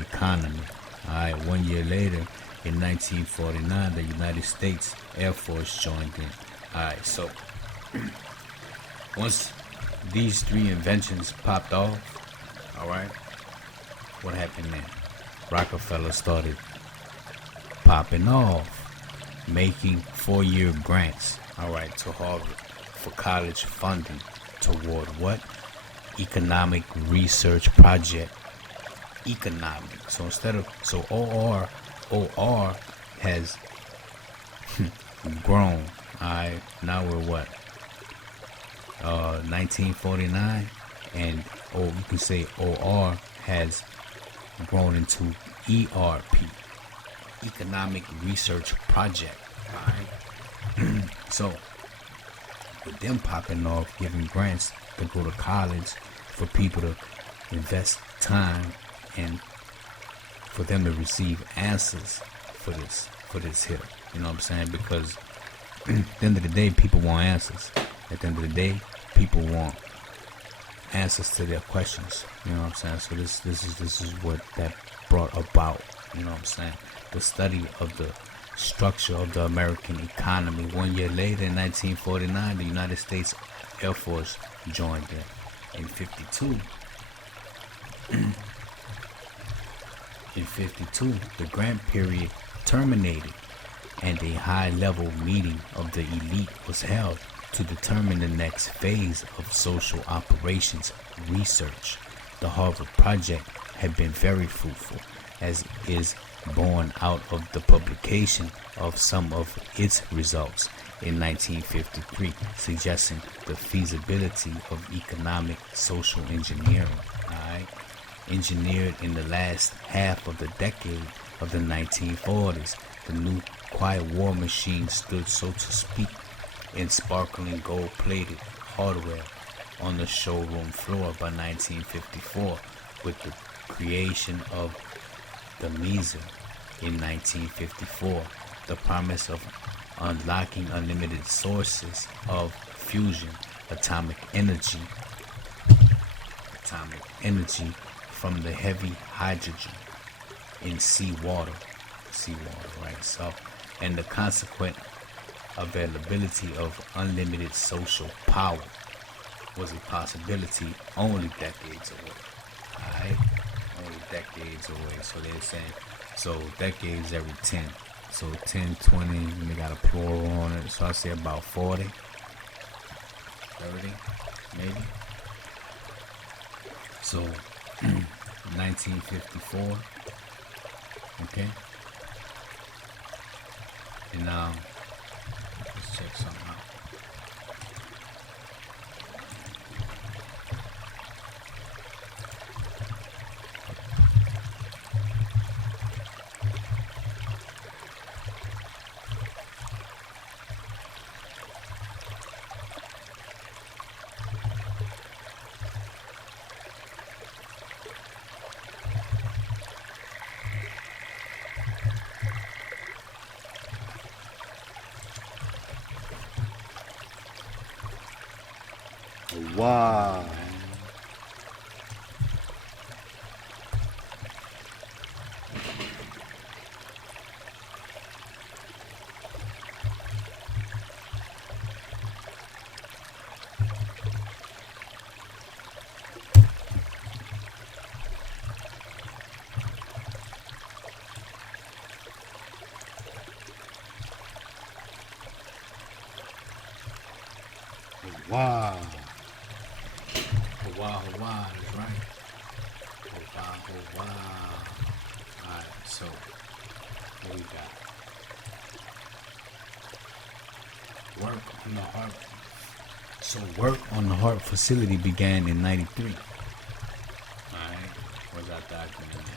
economy. Alright, 1 year later, in 1949, the United States Air Force joined in. Alright, so once these three inventions popped off, alright, what happened then? Rockefeller started popping off, making 4-year grants, alright, to Harvard for college funding toward what? Economic Research Project. Economic. So OR has grown. Alright, now we're what? 1949, and you can say OR has grown into ERP, Economic Research Project. Alright, so with them popping off, giving grants to go to college for people to invest time and for them to receive answers for this here. You know what I'm saying? Because at the end of the day, people want answers. At the end of the day, people want answers to their questions. You know what I'm saying? So this is what that brought about. You know what I'm saying? The study of the structure of the American economy. 1 year later, in 1949, the United States Air Force joined in. In 52, the grant period terminated, and a high-level meeting of the elite was held to determine the next phase of social operations research. The Harvard Project had been very fruitful, as is born out of the publication of some of its results in 1953, suggesting the feasibility of economic social engineering. Alright, engineered in the last half of the decade of the 1940s, the new quiet war machine stood, so to speak, in sparkling gold-plated hardware on the showroom floor by 1954, with the creation of the Mesa in 1954, the promise of unlocking unlimited sources of fusion atomic energy from the heavy hydrogen in seawater, right? So, and the consequent availability of unlimited social power was a possibility only decades away. Alright? Only decades away. So they're saying, so decades every 10. So 10, 20, and they got a plural on it. So I say about 40, 30, maybe. So 1954. Okay. And let's check something out. Wow. Wow. Wow, is right. Wow. Alright, so what we got? Work on the heart. So work on the heart facility began in 93. Alright, where's that document?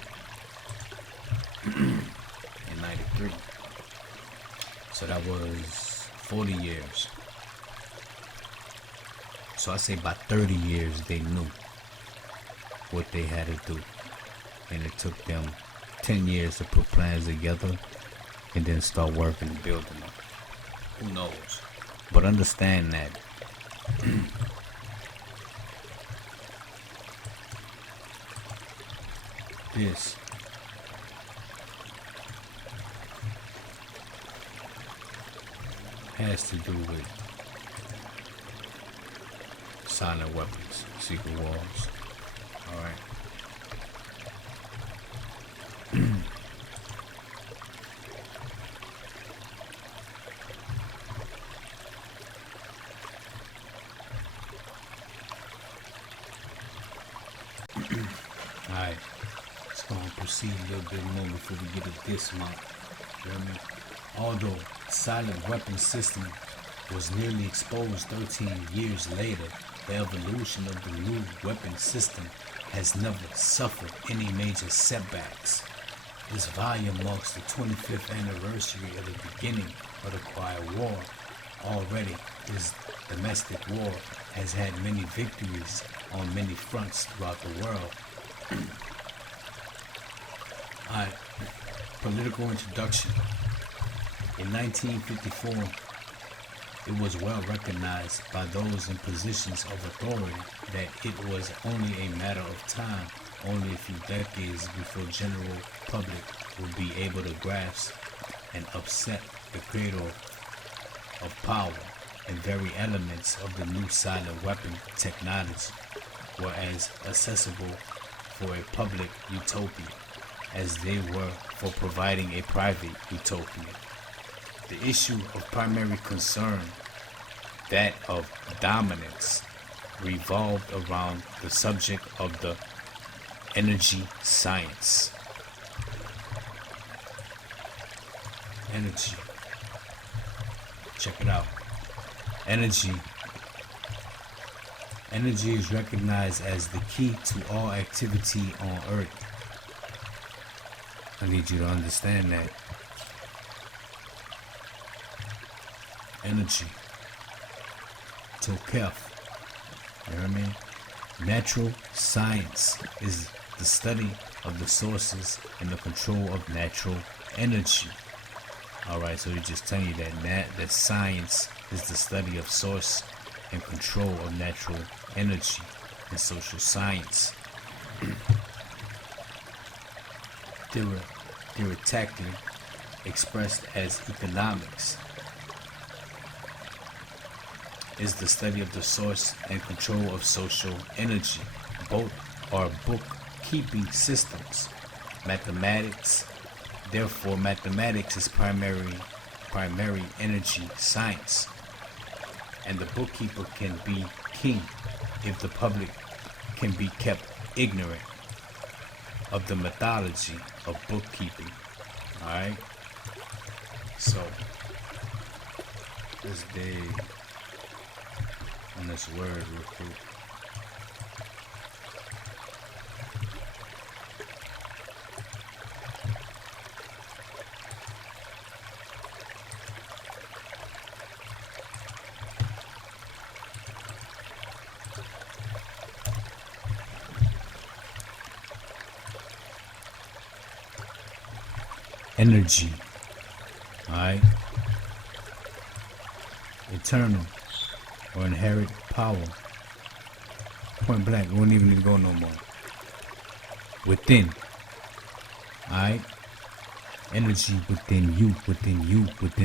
In 93. So that was 40 years. So I say by 30 years they knew what they had to do. And it took them 10 years to put plans together and then start working and building them. Who knows? But understand that this has to do with silent weapons, secret walls. Alright. Alright. Let's go and proceed a little bit more before we get to dismount. You know what I mean? Although silent weapon system was nearly exposed 13 years later, the evolution of the new weapon system has never suffered any major setbacks. This volume marks the 25th anniversary of the beginning of the Quiet War. Already, this domestic war has had many victories on many fronts throughout the world. Alright, political introduction. In 1954, it was well recognized by those in positions of authority that it was only a matter of time, only a few decades before general public would be able to grasp and upset the cradle of power and very elements of the new silent weapon technology were as accessible for a public utopia as they were for providing a private utopia. The issue of primary concern, that of dominance, revolved around the subject of the energy science. Energy. Check it out. Energy is recognized as the key to all activity on Earth. I need you to understand that. Energy. TOQEPH. You know what I mean? Natural science is the study of the sources and the control of natural energy. Alright, so he's just telling you that science is the study of source and control of natural energy in social science. Theoretically expressed as economics is the study of the source and control of social energy. Both are bookkeeping systems. Mathematics, therefore, mathematics is primary energy science, and the bookkeeper can be king if the public can be kept ignorant of the methodology of bookkeeping. Alright? So, let's dig on this word real quick. Energy, alright? Eternal or inherent power. Point blank, we won't even need to go no more. Within, alright? Energy within you, within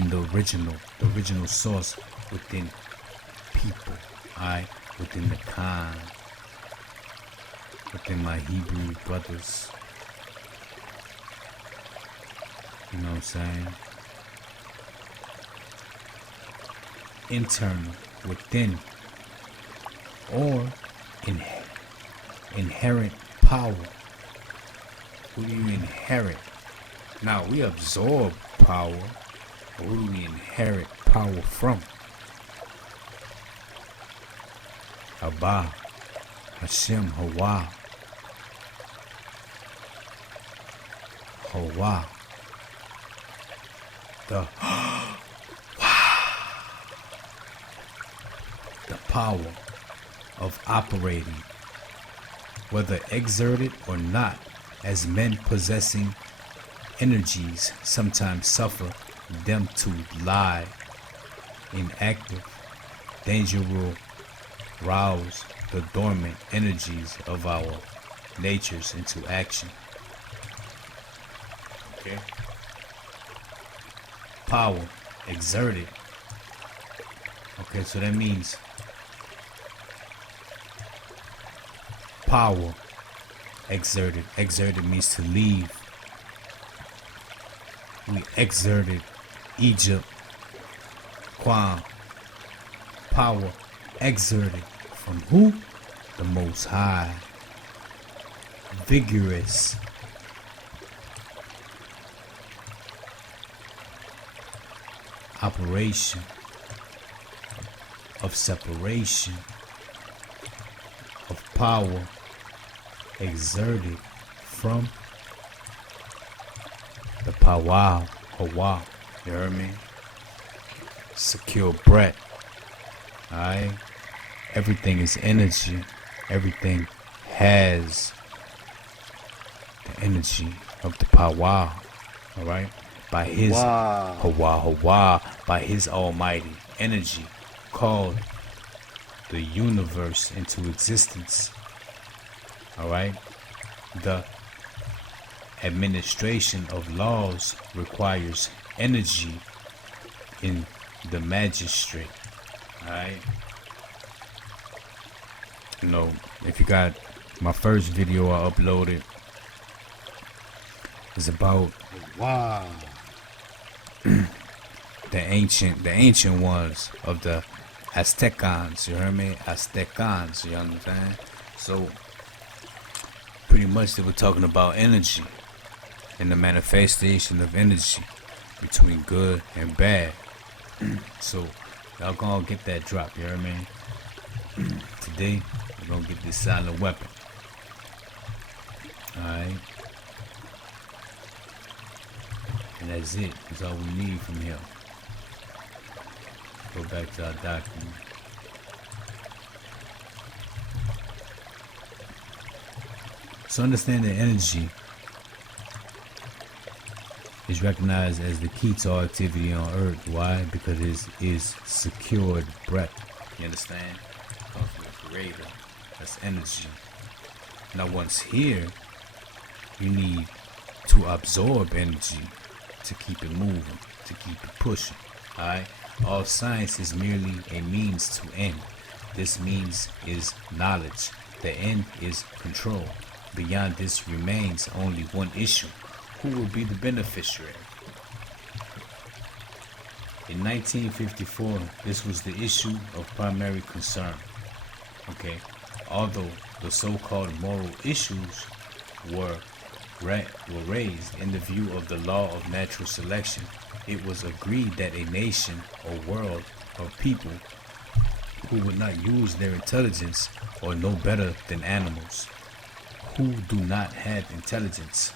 the original source, within people, alright? Within the Khan, within my Hebrew brothers. You know what I'm saying? Internal, within, or inherent power. Who do you inherit? Now, we absorb power, but who do we inherit power from? Abba, Hashem, Hawa. Hawa. The power of operating, whether exerted or not, as men possessing energies sometimes suffer them to lie inactive. Danger will rouse the dormant energies of our natures into action. Okay? Power exerted. Okay, so that means power exerted. Exerted means to leave. We exerted Egypt, Quam. Power exerted from who? The Most High. Vigorous. operation of separation of power exerted from the powwow, Hawa, you heard me? Secure breath, alright? Everything is energy. Everything has the energy of the powwow, alright? By his Hawa, by his almighty energy called the universe into existence, alright? The administration of laws requires energy in the magistrate, alright? You know, if you got my first video I uploaded is about the ancient ones of the Aztecans, you heard me? Aztecans, you understand? So pretty much they were talking about energy and the manifestation of energy between good and bad. So y'all gonna get that drop, you heard me? Today we're gonna get this silent weapon. Alright. And that's it. That's all we need from here. Go back to our document. So understand that energy is recognized as the key to all activity on Earth. Why? Because it is secured breath. You understand? Comes from the Creator. That's energy. Now once here, you need to absorb energy to keep it moving, to keep it pushing. Alright? All science is merely a means to end. This means is knowledge. The end is control. Beyond this remains only one issue. Who will be the beneficiary? In 1954, this was the issue of primary concern. Okay, although the so-called moral issues were raised in the view of the law of natural selection, it was agreed that a nation or world of people who would not use their intelligence are no better than animals who do not have intelligence.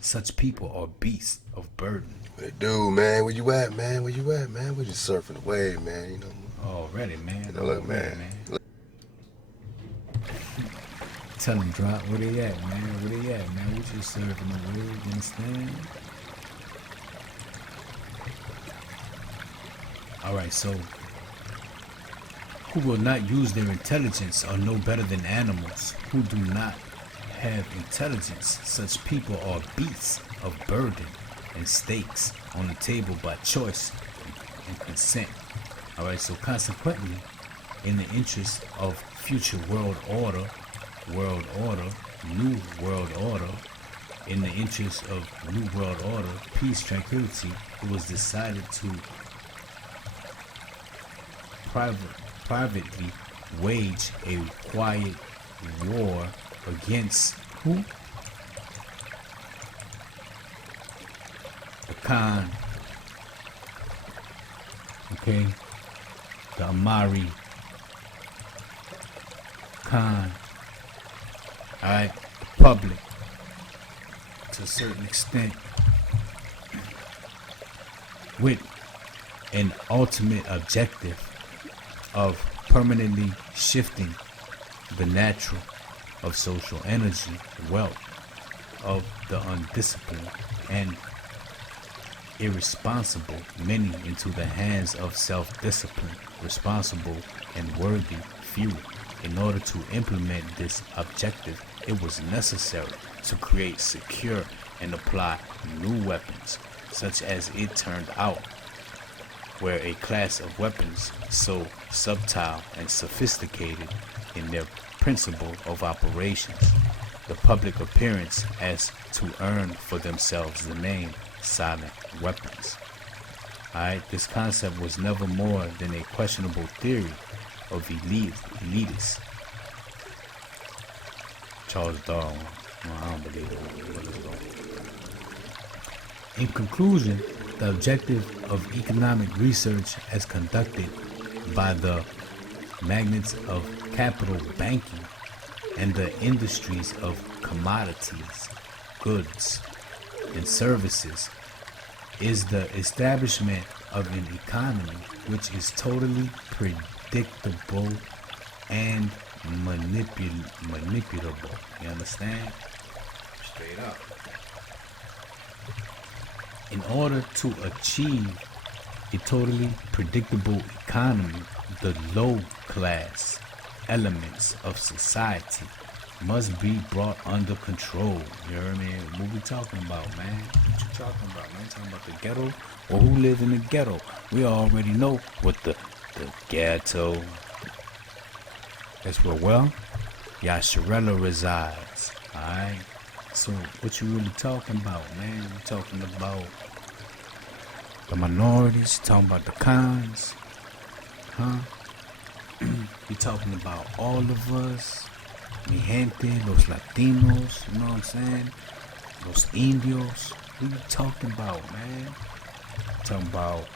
Such people are beasts of burden. Hey, dude, man, where you at, man? Where you at, man? We're just surfing the wave, man, you know. Already, man. You know, look, man. Tell them, drop, where they at, man? Where they at, man? We just surfing the wave, you understand? Alright, so who will not use their intelligence are no better than animals who do not have intelligence. Such people are beasts of burden and stakes on the table by choice and consent. Alright, so consequently, in the interest of future world order, new world order, in the interest of new world order, peace, tranquility, it was decided to privately wage a quiet war against who? The Khan, okay, the Amari Khan, alright, the public, to a certain extent, with an ultimate objective of permanently shifting the natural of social energy, wealth of the undisciplined and irresponsible many into the hands of self-discipline, responsible and worthy few. In order to implement this objective, it was necessary to create, secure, and apply new weapons, such as it turned out, where a class of weapons so subtle and sophisticated in their principle of operations, the public appearance as to earn for themselves the name silent weapons. Alright, this concept was never more than a questionable theory of elitists. Charles Darwin. I don't believe it. In conclusion, the objective of economic research as conducted by the magnates of capital banking and the industries of commodities, goods, and services is the establishment of an economy which is totally predictable and manipulable. You understand? Straight up. In order to achieve a totally predictable economy, the low class elements of society must be brought under control. You hear me? What we talking about, man? What you talking about, man? Talking about the ghetto? Or who live in the ghetto? We already know what the ghetto. That's where, well, Yasharella resides. Alright? So what you really talking about, man? You talking about the minorities, talking about the cons, huh? You talking about all of us, mi gente, los Latinos, you know what I'm saying? Los Indios. What you talking about, man? Talking about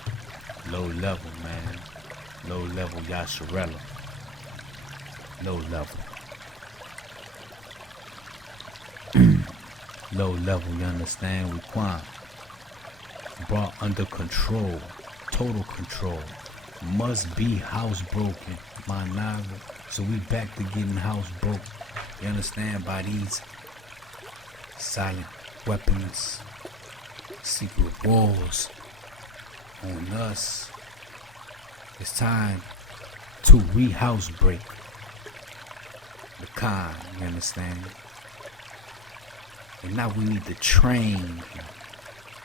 low level, man. Low level Yasharella. Low level. Low level, you understand? We Quan. Brought under control, total control. Must be housebroken, my naga. So we back to getting housebroke. You understand? By these silent weapons, secret wars on us. It's time to re-housebreak the con, you understand? And now we need to train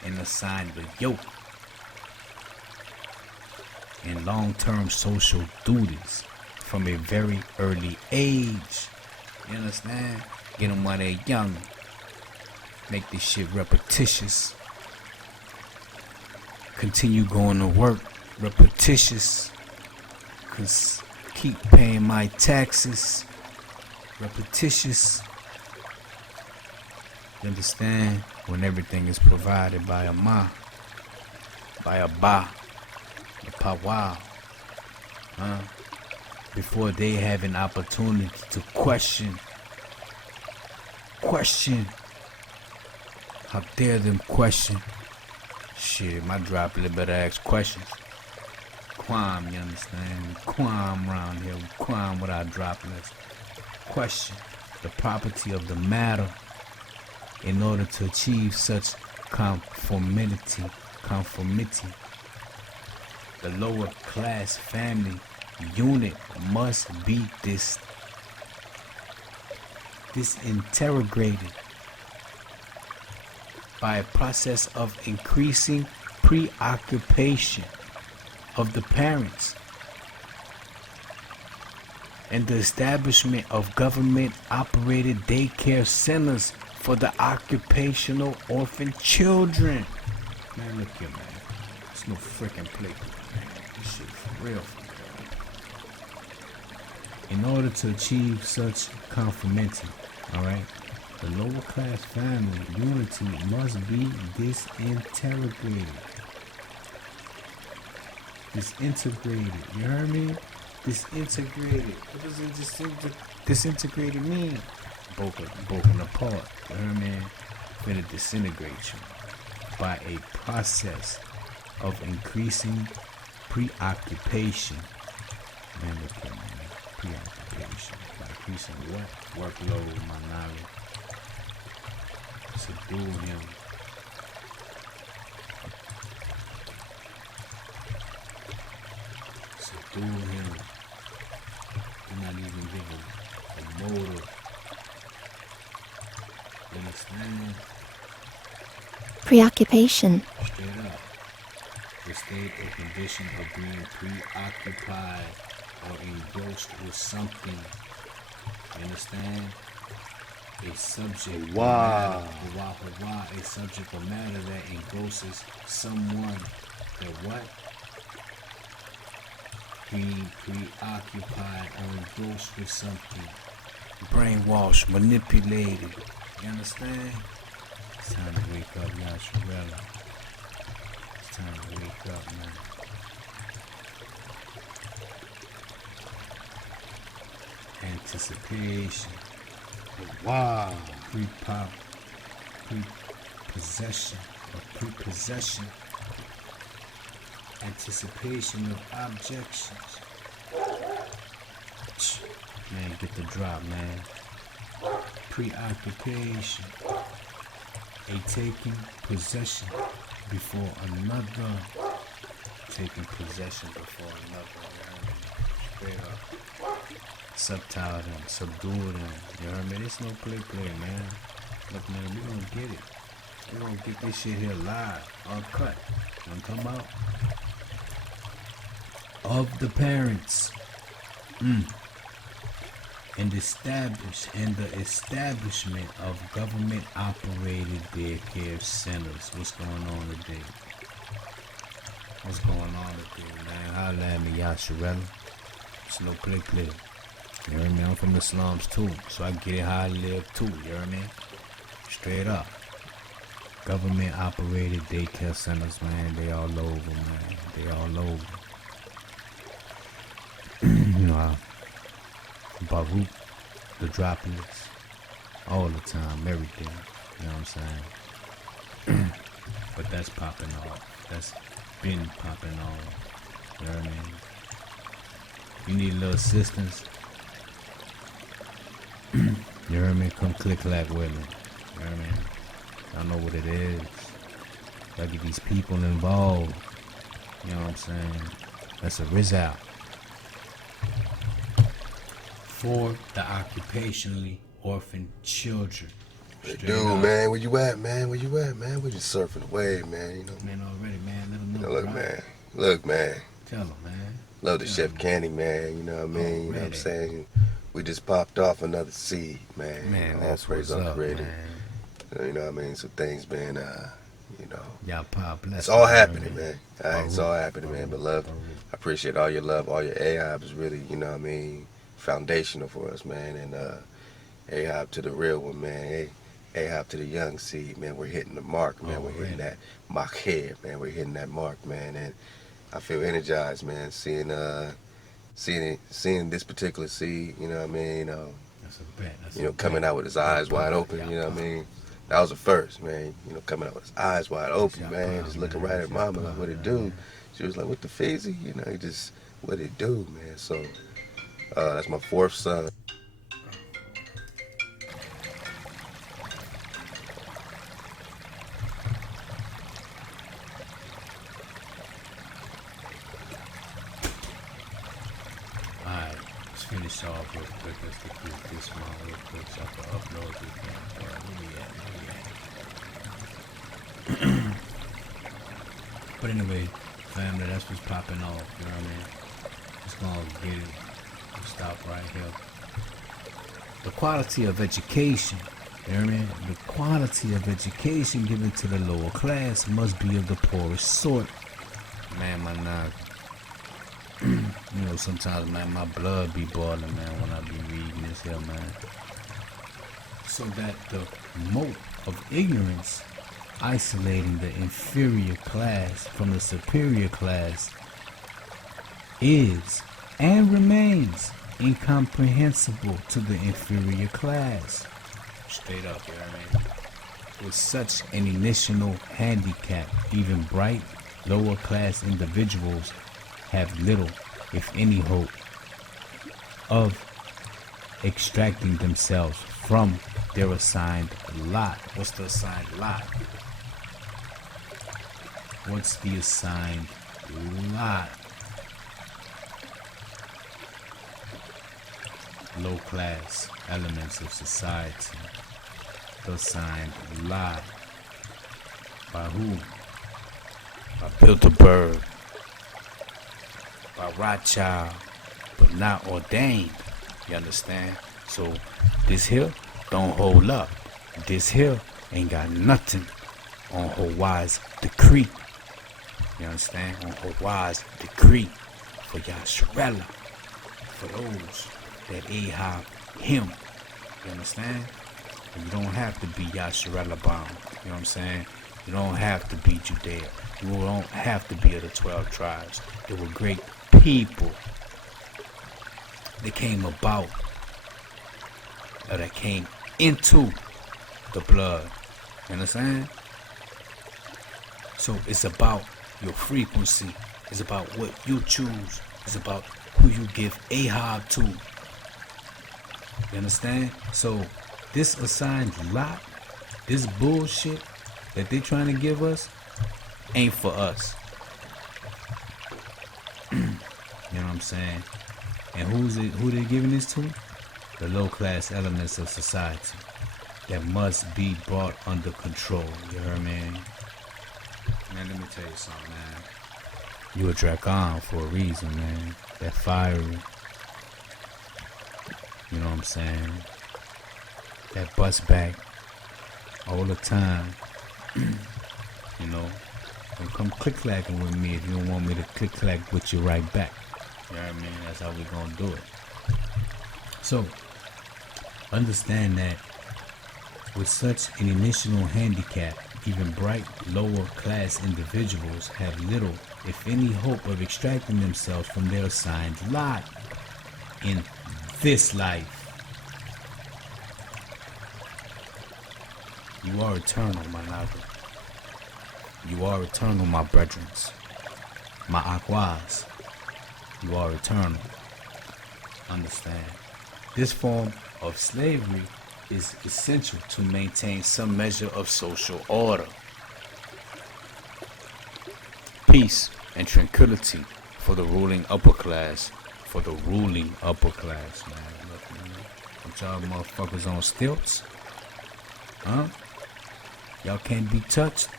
and assign the yoke and long-term social duties from a very early age. You understand? Get them while they're young. Make this shit repetitious. Continue going to work repetitious. Cause keep paying my taxes repetitious. You understand? When everything is provided by a ma, by a ba, a powwow, huh? Before they have an opportunity to question. How dare them question? Shit, my droplet better ask questions. Quam, you understand? Quam round here. Quam with our droplets. Question the property of the matter in order to achieve such conformity. The lower class family unit must be disintegrated by a process of increasing preoccupation of the parents and the establishment of government-operated daycare centers for the occupational orphan children. Man, look here, man. It's no freaking play, man. This shit for real. In order to achieve such conformity, alright, the lower class family unity must be disintegrated. You heard me? Disintegrated. What does disintegrated mean? Broken apart. You heard me? Finna disintegrate you by a process of increasing preoccupation. Man, look here, man. Preoccupation. By increasing what? Workload, my knowledge. Subdue him. Subdue him. Do not even give him a motive. You understand? Preoccupation. Straight up. The state or condition of being preoccupied or engrossed with something. You understand? A subject Wow. a subject of matter that engrosses someone that what? Being preoccupied or engrossed with something. Brainwashed, manipulated. You understand? It's time to wake up, Yasharella. It's time to wake up, man. Anticipation. Wow. Prepossession. Anticipation of objections. Man, get the drop, man. Preoccupation. A taking possession before another. Taking possession before another. Straight up. Subtile them, subdue them. You heard me? There's no play, man. Look, man, we gonna get it. We gonna get this shit here live, uncut. Gonna come out of the parents. And the establishment of government-operated daycare centers. What's going on today? What's going on today, man? Holla at me, Yasharella. It's no play. You heard me? I'm from the slums too, so I get it how I live too. You heard me? Straight up. Government-operated daycare centers, man. They all over, man. They all over. You know, Baruch, the droplets, all the time, everything. You know what I'm saying? But that's popping off. That's been popping off. You know what I mean? You need a little assistance. You heard me? Come click-clack with me. You know what I mean? I know what it is. Gotta get these people involved. You know what I'm saying? That's a result. For the occupationally orphaned children. Hey, dude, man, where you at, man? Where you at, man? We just surfing the wave, man, you know? Man, already, man. Let them know. Look, man. Tell them, man. Love the Chef Candy, man, you know what I mean? You know what I'm saying? We just popped off another seed, man. Man, all that's praise what's up, uncreated. man. You know what I mean? So things been, you know. Y'all pop, bless. It's all happening, man. All right, it's all happening, man. But love, I appreciate all your love. All your AHOB is really, you know what I mean, foundational for us, man. And AHOB to the real one, man. AHOB to the young seed, man. We're hitting the mark, man. We're hitting that mark here, man. We're hitting that mark, man. And I feel energized, man, seeing this particular seed, you know what I mean? That's a bet. That's you know, coming out with his eyes wide open, you know what I mean? That was the first, man. You know, coming out with his eyes wide open, man. Just looking right at mama, like, what it do? She was like, what the feezy? You know, just, what it do, man? So, that's my fourth son. Alright, let's finish off real quick. Let's get through this one real quick so I can upload this thing. Where we at? But anyway, family, that's what's popping off, you know what I mean? Just gonna get it. We'll stop right here. The quality of education, you know what I mean? The quality of education given to the lower class must be of the poorest sort. Man, my knock. You know, sometimes, man, my blood be boiling, man, when I be reading this here, man. So that the moat of ignorance, isolating the inferior class from the superior class, is and remains incomprehensible to the inferior class. Straight up, you know what I mean? With such an initial handicap, even bright, lower class individuals have little, if any, hope of extracting themselves from their assigned lot. What's the assigned lot? What's the assigned lot? Low class elements of society. The assigned lot. By who? By Bilderberg. By Rothschild, but not ordained. You understand? So this here don't hold up. This here ain't got nothing on Hawaii's decree. You understand? On Hawaii's decree for Yasharella. For those that have him. You understand? And you don't have to be Yasharella bound. You know what I'm saying? You don't have to be Judea. You don't have to be of the 12 tribes. They were great people. They came about, or that came into the blood. You understand? So it's about your frequency. It's about what you choose. It's about who you give Ahab to. You understand? So this assigned lot, this bullshit that they trying to give us, ain't for us. You know what I'm saying? And who they giving this to? The low class elements of society that must be brought under control. You heard me? Man, let me tell you something, man. You a Dragon for a reason, man. That fiery. You know what I'm saying? That bust back all the time. You know? Don't come click-clacking with me if you don't want me to click-clack with you right back. You know what I mean? That's how we gonna do it. So, understand that with such an initial handicap, even bright lower class individuals have little, if any, hope of extracting themselves from their assigned lot in this life. You are eternal, my Naga. You are eternal, my brethrens, my Aquas. You are eternal. Understand. This form of slavery is essential to maintain some measure of social order, peace, and tranquility for the ruling upper class. For the ruling upper class, man. Look, man. What y'all motherfuckers on stilts? Huh? Y'all can't be touched?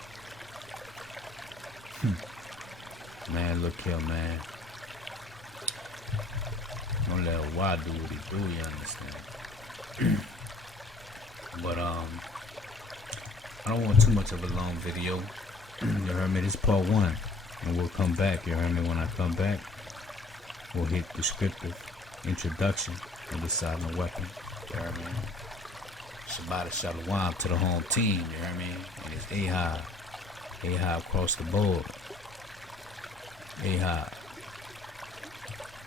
Man, look here, man. Don't let Y do what he do, you understand? But, I don't want too much of a long video. You heard me? This is part 1. And we'll come back. You heard me? When I come back, we'll hit descriptive introduction and the silent weapon. You heard me? Shabbat Shalom to the home team. You heard me? And it's Ahab. Ahab across the board. Ahab.